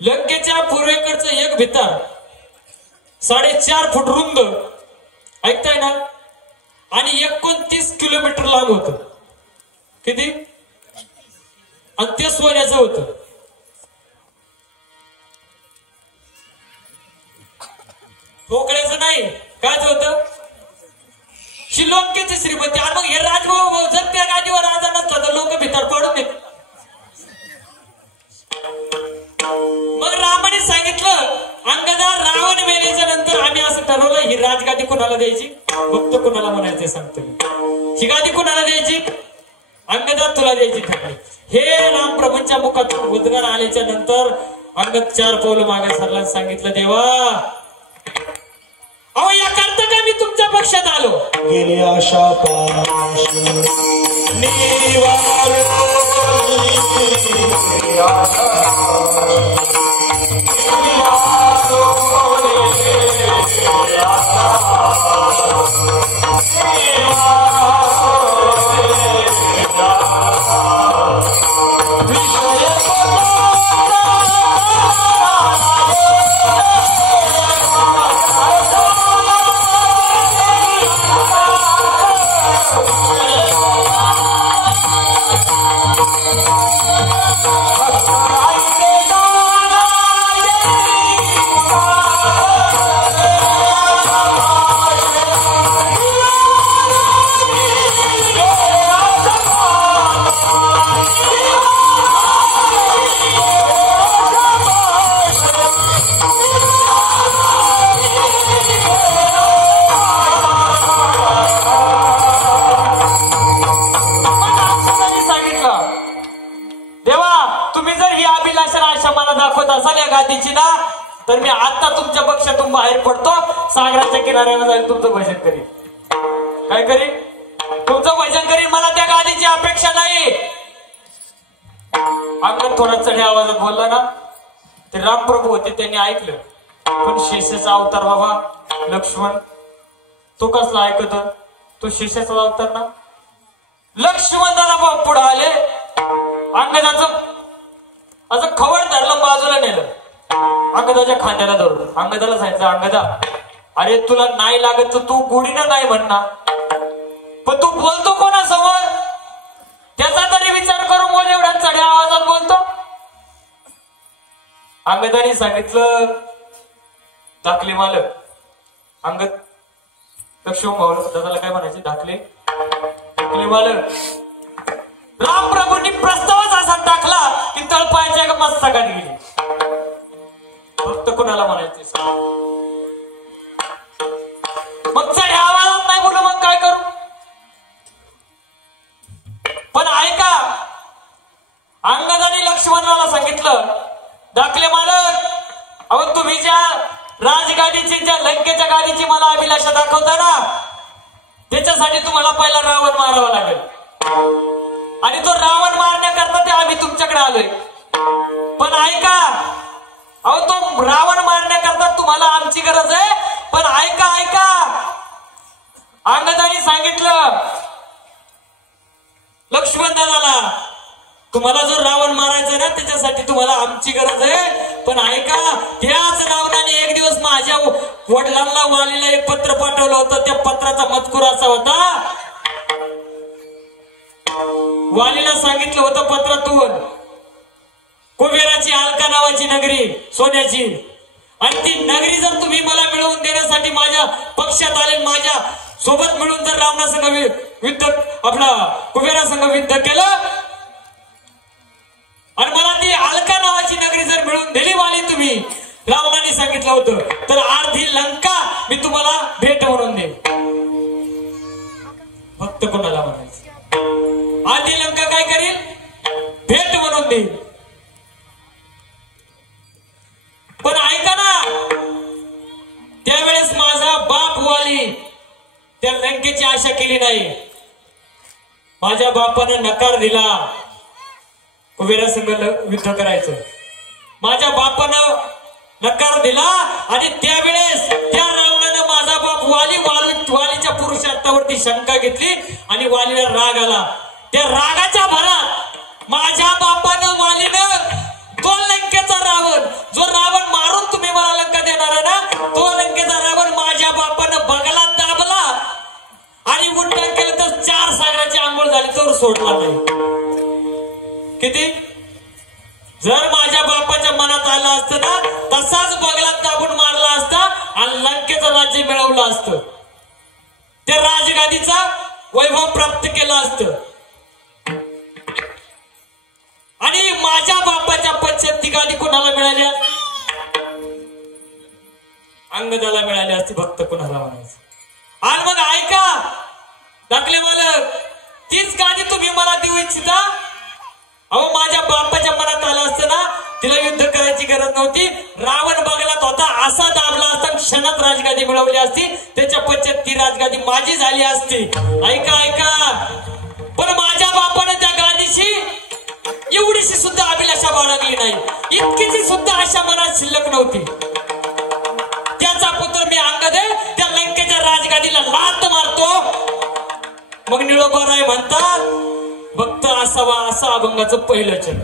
लंकेच्या पूर्वेकडचं एक भितर 4.5 फूट रुंद, ऐकताय ना, आणि 29 किलोमीटर लांब होत. किती? आणि ते सोन्याचं होतं. ठोकळ्याचं नाही, कायच होतं? लंकेची श्रीमंती. आणि मग हे राजभाऊ जर त्या गादीवर राजा नसला तर लोक भितर पडून येत. मग रामाने सांगितलं, अंगदा, रावण मेल्याच्या नंतर आम्ही असं ठरवलं, ही राजगादी कुणाला द्यायची? फक्त कुणाला म्हणायचं सांगतो मी. ही गादी कुणाला द्यायची? अंगदा, तुला द्यायची ठरली. हे रामप्रभूंच्या मुखातून उद्गार आल्याच्या नंतर अंगद 4 पावलं मागे सरला. सांगितलं, देवा, अहो या करता का मी तुमच्या पक्षात आलो? गेले आशा पाश तर मी आता तुमच्या पक्षातून बाहेर पडतो, सागराच्या किनाऱ्याला जाईल, तुमचं भजन करीन. काय करीन? तुमचं भजन करीन. मला त्या गादीची अपेक्षा नाही. अंगद थोडा चढ्या आवाजात बोलला ना, ते रामप्रभू होते, त्यांनी ऐकलं. पण शेषाचा अवतार बाबा लक्ष्मण, तो कसला ऐकत? तो शेषाचा अवतार ना. लक्ष्मण दादा पुढे आले, अंगदाचं असं खवड धरलं, बाजूला नेलं, अंगदाच्या खांद्याला धरलं. अंगदाला सांगितलं, अंगदा, अरे तुला नाही लागत तर तू गुढीनं नाही म्हणणार, पण तू बोलतो कोणासमोर? त्याचा तरी विचार करू, बोल. एवढ्या चढ्या आवाजात बोलतो. अंगदाने सांगितलं, दाखले मालक. अंगद लक्ष्मण भाऊ दादाला काय म्हणायचे? दाखले मालक. रामप्रभूंनी प्रस्तावच असा टाकला की तळपायाच्या मस्तकात गेली. कुणाला म्हणायचे सांग. मग चढ आवाजात नाही बोलू मग काय करू. पण ऐका, अंगदाने लक्ष्मणाला सांगितलं, दाखले मालक, अहो तुम्ही ज्या राजगादीची, ज्या लंकेच्या गादीची मला अभिलाषा दाखवता ना, त्याच्यासाठी तुम्हाला पहिला रावण मारावा लागेल. आणि तो रावण मारण्याकरता ते आम्ही तुमच्याकडे आलोय. पण ऐका, अहो तो रावण मारण्याकरता तुम्हाला आमची गरज आहे. पण ऐका ऐका, अंगदाने सांगितलं लक्ष्मण दादाला, तुम्हाला जो रावण मारायचा ना त्याच्यासाठी तुम्हाला आमची गरज आहे. पण ऐका, त्याच रावणाने एक दिवस माझ्या वडिलांना वालीला एक पत्र पाठवलं होतं. त्या पत्राचा मजकूर असा होता, वालीला सांगितलं होतं पत्रातून, कुबेराची अलका नावाची नगरी सोन्याची, आणि ती नगरी जर तुम्ही मला मिळवून देण्यासाठी माझ्या पक्षात आले, माझ्या सोबत मिळून जर रावणासंग युद्ध, आपला कुबेरासंग युद्ध केलं, आणि मला ती अलका नावाची नगरी जर मिळवून दिली वाली तुम्ही, रावणाने सांगितलं होतं, तर अर्धी लंका मी तुम्हाला भेट म्हणून देईन. फक्त कोणाला म्हणायचं, अर्धी लंका काय करील, भेट म्हणून देईल. पण ऐका ना, त्यावेळेस माझा बाप वाली त्या लंकेची आशा केली नाही. माझ्या बापानं नकार दिला कुबेरासंग युद्ध करायचं. माझ्या बापानं नकार दिला, आणि त्यावेळेस त्या रावणानं माझा बाप वालीच्या पुरुषार्थावरती शंका घेतली, आणि वालीला राग आला. त्या रागाच्या भरात माझ्या बापानं वालीनं तो लंकेचा रावण, जो रावण मारून तुम्ही मला लंका देणार आहे ना, तो लंकेचा रावण माझ्या बापानं बगलात दाबला, आणि उड्डाण केलं तर 4 सागराची आंघोळ झाली तर सोडला नाही. किती, जर माझ्या बापाच्या मनात आलं असतं ना, तसाच बगलात दाबून मारला असता आणि लंकेचं राज्य मिळवलं असतं, त्या राजगादीचा वैभव प्राप्त केलं असतं, आणि माझ्या बापाच्या पंचती गादी कोणाला मिळाल्या, अंगदाला मिळाली असती. भक्त कोणाला म्हणायचं. आणि मग ऐका दाखले मालक, तीच गादी तुम्ही मला देऊ इच्छिता. अहो माझ्या बापाच्या मनात आलं असतं ना, तिला युद्ध करायची गरज नव्हती. रावण बगलात होता, असा दाबला असता, क्षणात राजगादी मिळवली असती. त्याच्या पश्चात ती राजगादी माझी झाली असती. ऐका ऐका, पण माझ्या बापाने त्या गादीशी एवढीशी सुद्धा अभिलाषा बाळगली नाही, इतकीची सुद्धा आशा मनात शिल्लक नव्हती. त्याचा पुत्र मी अंगद आहे, त्या लंकेच्या राजगादीला लात मारतो. मग निळोबाराय म्हणतात, भक्त असावा असं अभंगाचं पहिलं चरण.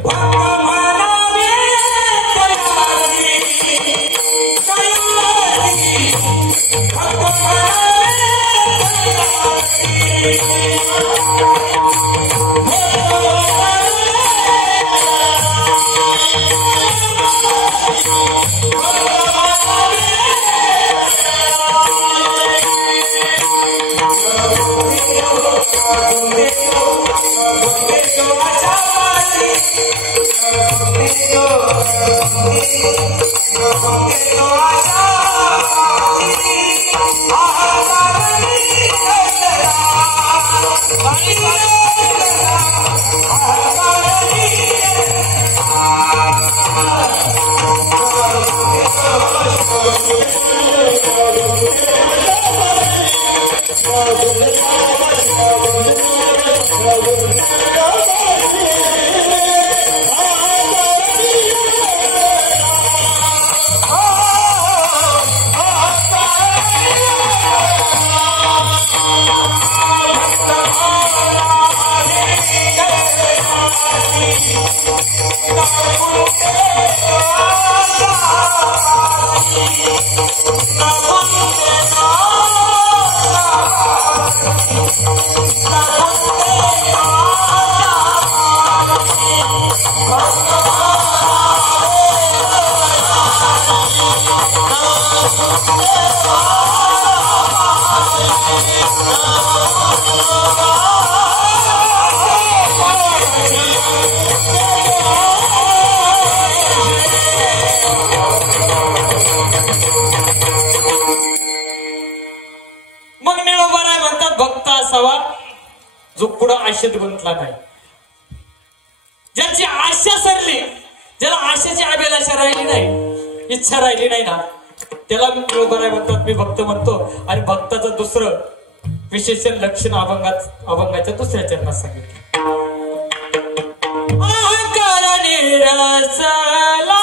करावा जो पुढं आशेत गुंतला नाही. ज्याची आशा सरली, ज्याला आशेची अभिलाषा राहिली नाही, इच्छा राहिली नाही ना, त्याला मी बरोबर आहे म्हणतात. मी भक्त म्हणतो. आणि भक्ताचं दुसरं विशेषण लक्षण अभंगाच्या दुसऱ्या चरणात सांगितलं. अहंकाराने रचला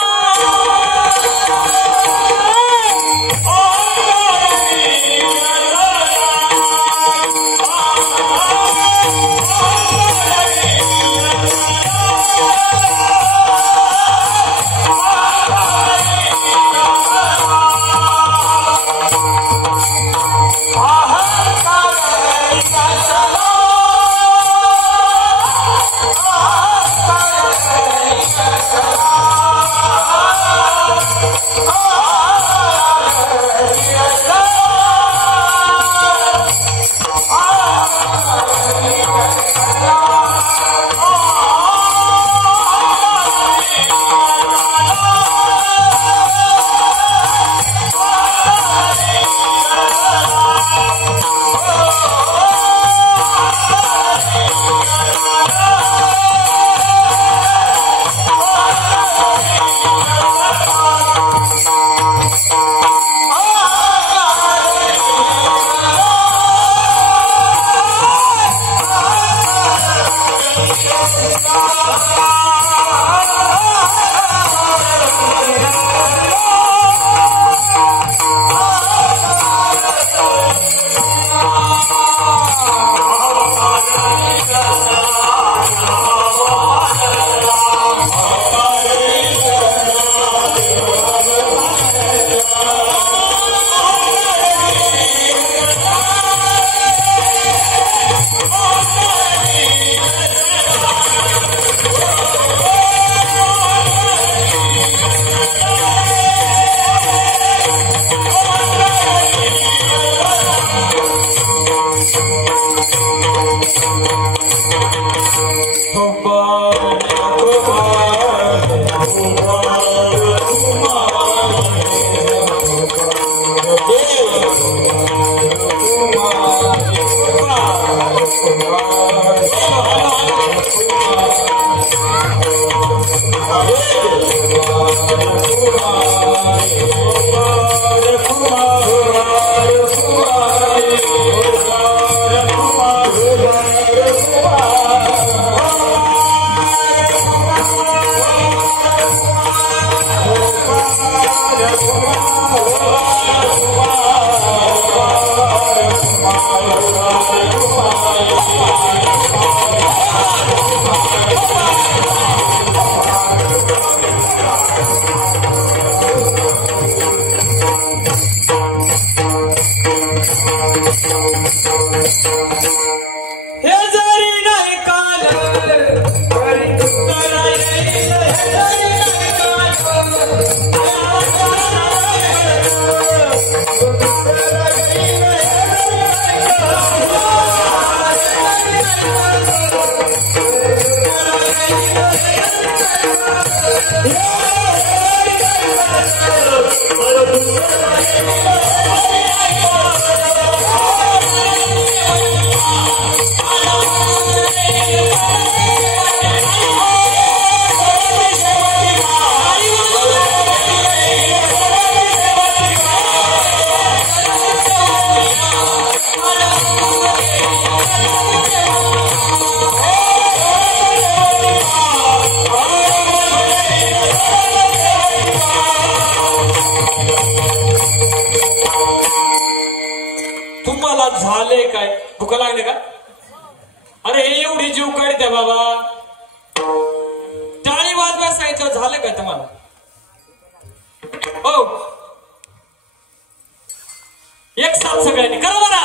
झाले काय? भूक लागले का? अरे हे एवढी जीव काढते बाबा. टाळी वाजवा सांगितलं झालं का तुम्हाला? हो एक साथ सगळ्यांनी करा बरं.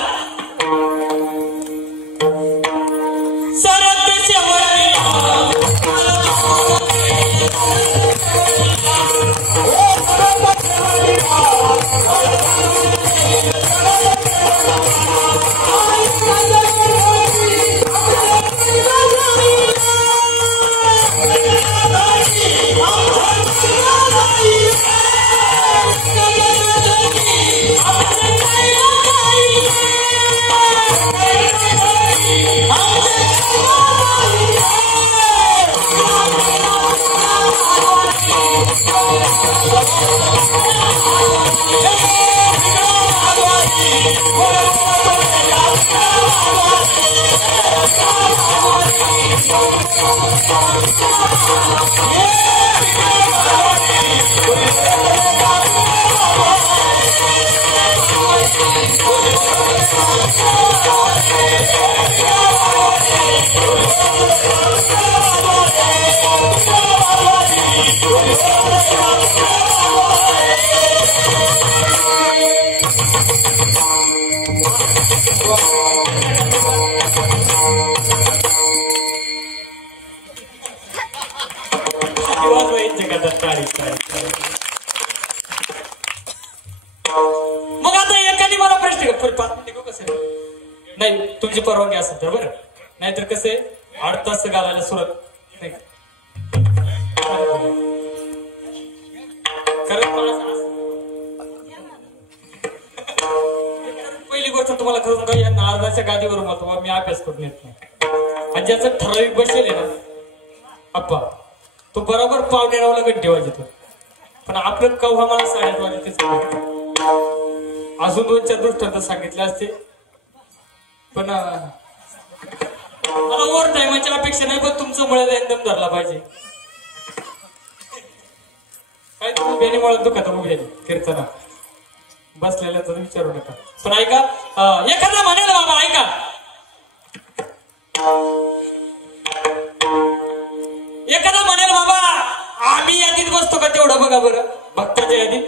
मग आता एखादी मला प्रश्न कसं नाही तुमची परवानगी असेल तर बरं, नाहीतर कसे 8 तास घालायला सुरुवात नाही पहिली गोष्ट तुम्हाला खरं का या नारदाच्या गादीवर म्हणतो मी अभ्यास करून येत नाही, आणि ज्याचं ठराविक बसेल आहे ना अप्पा तो बरोबर 9:15 घंटे वाजतो, पण आपलं कव्हा मला 8:30 वाजतेच. अजून 2-4 दृष्टांत सांगितले असते, पण मला ओव्हर टाइमची अपेक्षा नाही, पण तुमचं मुळाला एकदम धरला पाहिजे. काय तुम्ही बेनीमुळे दुखत उभी कीर्तना बसलेल्याचा विचारू नका. पण ऐका, एखादा म्हणेल बाबा ऐका, एखादा म्हणेल बाबा आम्ही यादीत बसतो का तेवढं बघा बरं भक्ताच्या यादीत.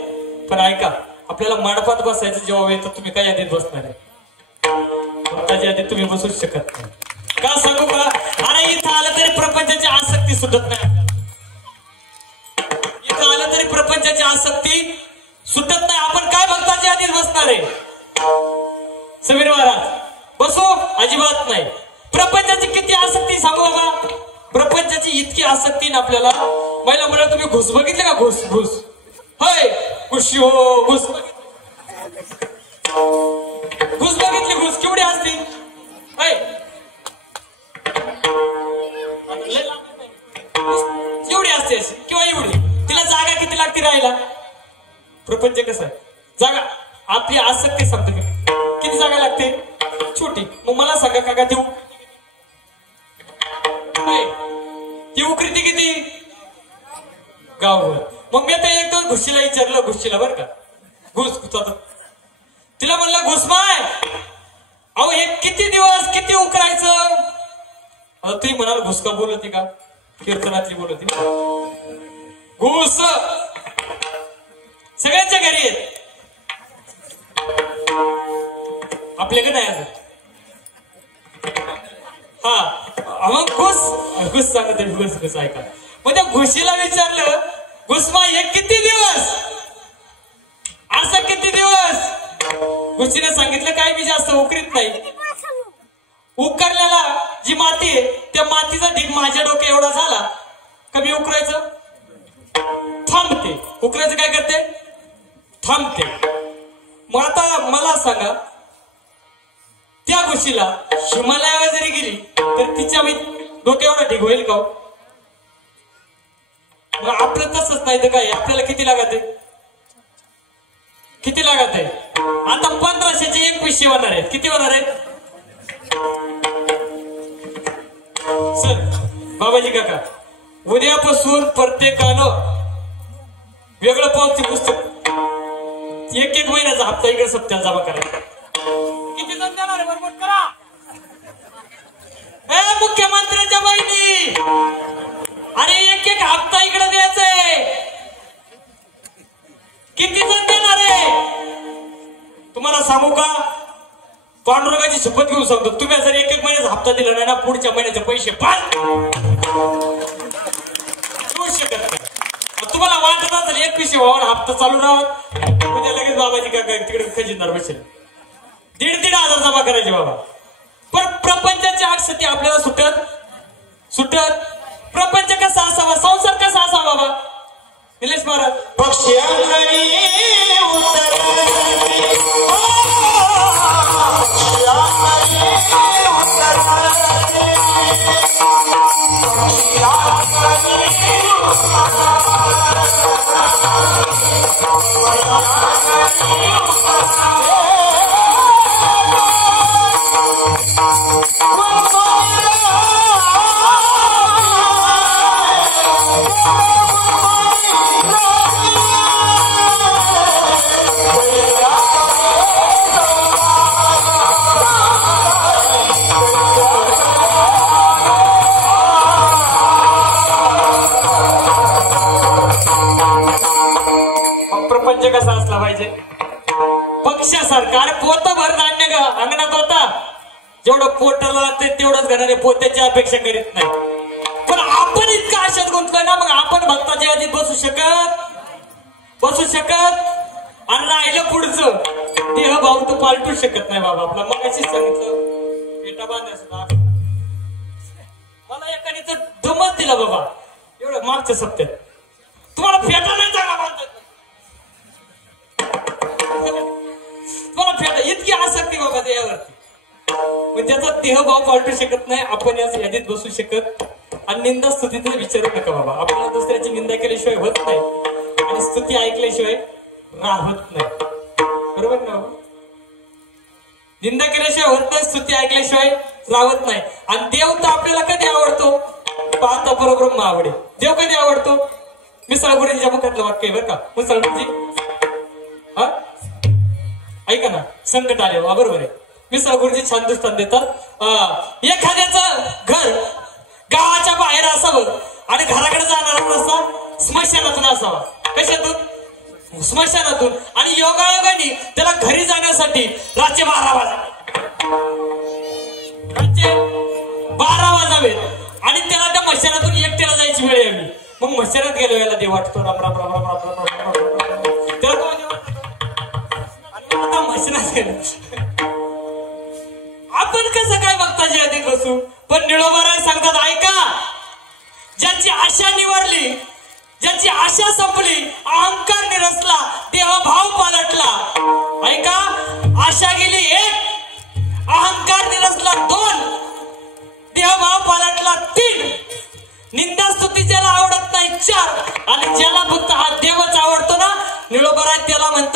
पण ऐका, आपल्याला मंडपात बसायचं जेव्हा येतं तुम्ही काय यादीत बसणार आहे? भक्ताच्या यादीत तुम्ही बसूच शकत नाही. का सांगू का? अरे इथं आलं तरी प्रपंचाची आसक्ती सुटत नाही आपल्याला. इथं आलं तरी प्रपंचाची आसक्ती सुटत नाही. आपण काय भक्ताच्या यादीत बसणार आहे? समीर महाराज बसू अजिबात नाही. प्रपंचाची किती आसक्ती सांगू बाबा, प्रपंचाची इतकी आसक्ती ना आपल्याला. महिला म्हणा तुम्ही घुस बघितले का? घुस घुस होय घुशी हो घुस घुस बघितली. घुस केवढी असते एवढी असते अशी किंवा एवढी. तिला जागा किती लागते राहायला? प्रपंच कसं आहे, जागा आपली आसक्ती सांगते किती जागा लागते? छोटी. मग मला सांगा काका देऊ ती उकरीती किती? गावभर. मग मी आता 1-2 घुशीला विचारलं, घुशीला बरं का घुस तिला म्हणलं घुसमाय अहो हे किती दिवस किती उकरायचं? आता तुम्ही म्हणाल घुसका बोलती का? कीर्तनातली बोलती घुस सगळ्यांच्या घरी आहेत, आपल्याकडे नाही अजून. हा मग घुस घुस सांगत घुस घुस ऐका. मग त्या घुशीला विचारलं घुसमा हे किती दिवस? असं किती दिवस? घुशीने सांगितलं काय मी जास्त उकरीत नाही. उकरलेला जी माती आहे त्या मातीचा ढीग माझ्या डोक्या एवढा झाला का मी उकरायचं थांबते. उकरायचं काय करते? थांबते. मग आता मला सांगा त्या घुशीला हिमालयावर जरी गेली तर तिच्या मी डोक्या एवढा ढीग होईल का? मग आपलं तसंच नाही तर काय, आपल्याला किती लागत आहे? किती लागत आहे? आता 1500चे 1 पिशवी होणार आहेत. किती होणार आहेत? सर बाबाजी काका उद्यापासून प्रत्येकानं वेगळं पावती पुस्तक 1-1 महिन्याचा हप्ता इकडे सप्त्याला जमा करायचा. किती जण देणार आहे बरोबर करा. मुख्यमंत्र्यांच्या बहिणी अरे 1-1 हप्ता इकडे द्यायचंय. किती जण देणार आहे? तुम्हाला सांगू का? पांडुरंगाची शपथ घेऊन सांगतो, तुम्ही जर 1-1 महिन्याचा हप्ता दिला नाही ना पुढच्या महिन्याचे पैसे देऊ शकत नाही. तुम्हाला वाटत असेल 1 पिशवी व्हावा हप्ता चालू राहत म्हणजे लगेच बाबाजी काका तिकडे खजिनदार बसेल 1,500 हजार जमा करायचे बाबा. पण प्रपंचाची आसक्ती आपल्याला सुटत प्रपंच कसा असावा, संसार कसा असावा बाबा? निलेश महाराज प्रपंच कसा असला पाहिजे पक्षासारखा. अरे पोतभर धान्य अंगणात होता, जेवढं पोटाला ते तेवढंच घेणारे पोत्याची अपेक्षा करीत नाही. पण आपण इतकं आशात गुंतलोय ना, मग आपण भक्ताच्या यादीत बसू शकत आणि राहिलं पुढचं देह भाव तर पालटू शकत नाही बाबा आपला. मग अशीच सांगितलं पेटा बांधायचं. मला एकाने तर दमच दिला बाबा एवढं मागच्या सप्त्यात. तुम्हाला फेटा नाही चांगला बांधत, तुम्हाला फेटा इतकी आसक्ती बाबा देहावरती. म्हणजे त्याचा देहभाव पालटू शकत नाही. आपण या यादीत बसू शकत. आणि निंदा स्तुतीचा विचारू नका बाबा. आपल्याला दुसऱ्याची निंदा केल्याशिवाय होत नाही आणि स्तुती ऐकल्याशिवाय राहत नाही. बरोबर ना? निंदा केल्याशिवाय होत नाही, स्तुती ऐकल्याशिवाय राहत नाही. आणि देव तर आपल्याला कधी आवडतो? पाहता बरोबर आवडे. देव कधी आवडतो? मिसळगुरूंच्या मुखातलं वाक्य आहे बरं का. मिसळगुरूजी हा ऐका ना, संकट आले बरोबर आहे. मिसळगुरूजी छान दृष्टांत देतात. एखाद्याचं घर गावाच्या बाहेर असावं आणि घराकडे जाणारा रस्ता स्मशानातून असावा. कशातून? स्मशानातून. आणि योगायोगाने त्याला घरी जाण्यासाठी रात्री 12 वाजावेत आणि त्याला त्या मशानातून एकट्याला जायची वेळ यावी. मग मशानात गेलो याला देव वाटतो राम राम राम राम राम राम राम. त्याला तो आणि आता मशानात गेलो. आपण कसं काय भक्ताची यादीत बसू? पण निळोबाराय सांगतात ऐका, ज्याची आशा निवरली, ज्याची आशा संपली, अहंकार निरसला, देहभाव पालटला. ऐका, आशा गेली 1, अहंकार निरसला 2, देहभाव पालटला 3, निंदा स्तुती ज्याला आवडत नाही 4, आणि ज्याला फक्त हा देवच आवडतो ना निळोबाराय त्याला म्हणतात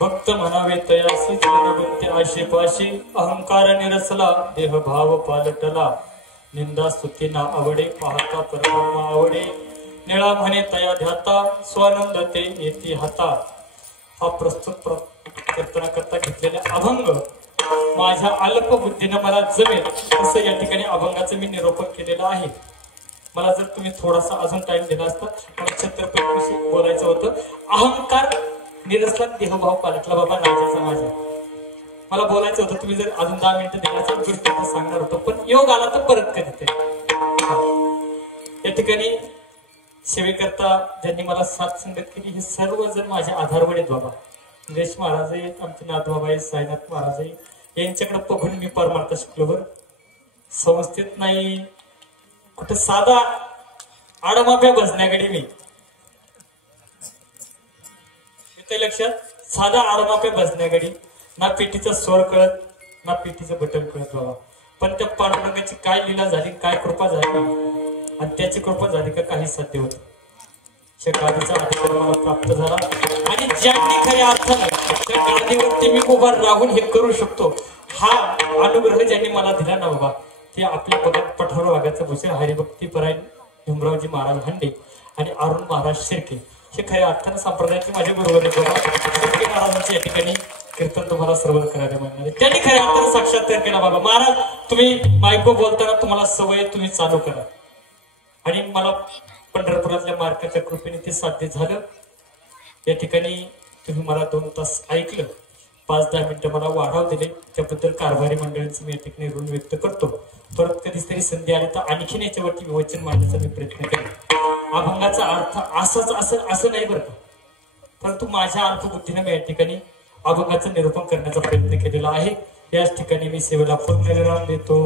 भक्त म्हणावे तयासी बनते आशेपाशी, अहंकार निरसला देहभाव पालटला, निंदा स्तुतीना आवडे पाहता परब्रह्म आवडे, निळा म्हणे तया ध्याता स्वानंद ते येती हाता. हा प्रस्तुत करता घेतलेला अभंग माझ्या अल्प बुद्धीनं मला जमेल असं या ठिकाणी अभंगाचं मी निरूपण केलेलं आहे. मला जर तुम्ही थोडासा अजून टाइम दिला असता मला छत्रपतीविषयी बोलायचं होतं. अहंकार निरसला देहभाव पालटला बाबा राजाचा माझ्या. मला बोलायचं होतं, तुम्ही जर अजून 10 मिनिटं देण्याचा दृष्टी सांगणार होतं, पण योग आला तर परत कधीतरी. या ठिकाणी सेवेकरता ज्यांनी मला साथ संगत केली हे सर्व जण माझे आधारवड आहेत बाबा. गणेश महाराज आहेत, आमचे नाथबाबा आहेत, साईनाथ महाराज आहेत. यांच्याकडे बघून मी परमार्थ शिकलो. बरं संस्थेत नाही, कुठं साधा आडमाप्या बसण्याकडे मी लक्षात साधा आडमाप्या बसण्याकडे ना पेटीचा स्वर कळत ना पेटीचं बटन कळत बाबा. पण त्या पांडुरंगाची काय लीला झाली, काय कृपा झाली आणि त्याची कृपा झाली का काही साध्य होत. गादीचा अधिकार मला प्राप्त झाला आणि ज्यांनी खऱ्या अर्थानं त्या गादीवरती मी उभा राहून हे करू शकतो हा अनुग्रह ज्यांनी मला दिला ना बाबा, ते आपल्या पदात पठार वाघाचं भूषण हरिभक्ती परायण भीमरावजी महाराज हांडे आणि अरुण महाराज शिर्के हे खऱ्या अर्थानं संप्रदायाचे माझे बरोबर शिर्के महाराजांचे या ठिकाणी कीर्तन तुम्हाला सर्वच करायला मिळणार. त्यांनी खऱ्या अर्थानं साक्षात्कार केला बाबा. महाराज तुम्ही मायको बोलताना तुम्हाला सवय तुम्ही चालू करा. आणि मला पंढरपुरातल्या मार्गाच्या कृपेने ते साध्य झालं. या ठिकाणी तुम्ही मला 2 तास ऐकलं 5-10 मिनिटं मला वाढाव दिले, त्याबद्दल कारभारी मंडळींचं मी या ठिकाणी ऋण व्यक्त करतो. परत कधीच तरी संधी आली तर आणखीन याच्यावरती वचन मांडण्याचा मी प्रयत्न करेन. अभंगाचा अर्थ असाच असं नाही बरं का, परंतु माझ्या अल्पबुद्धीने मी या ठिकाणी अभंगाचं निरूपण करण्याचा प्रयत्न केलेला आहे. याच ठिकाणी मी सेवेला पूर्णविराम देतो.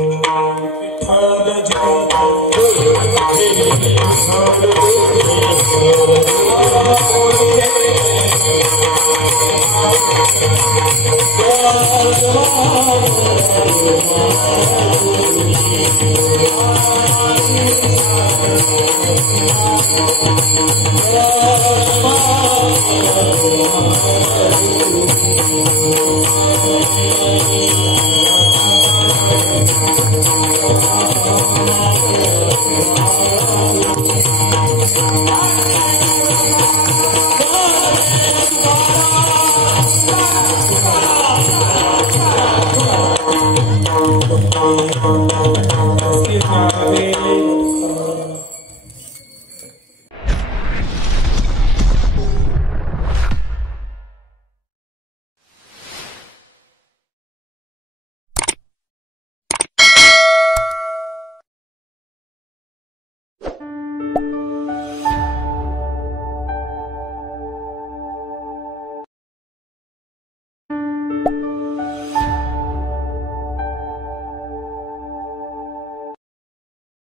Give my way.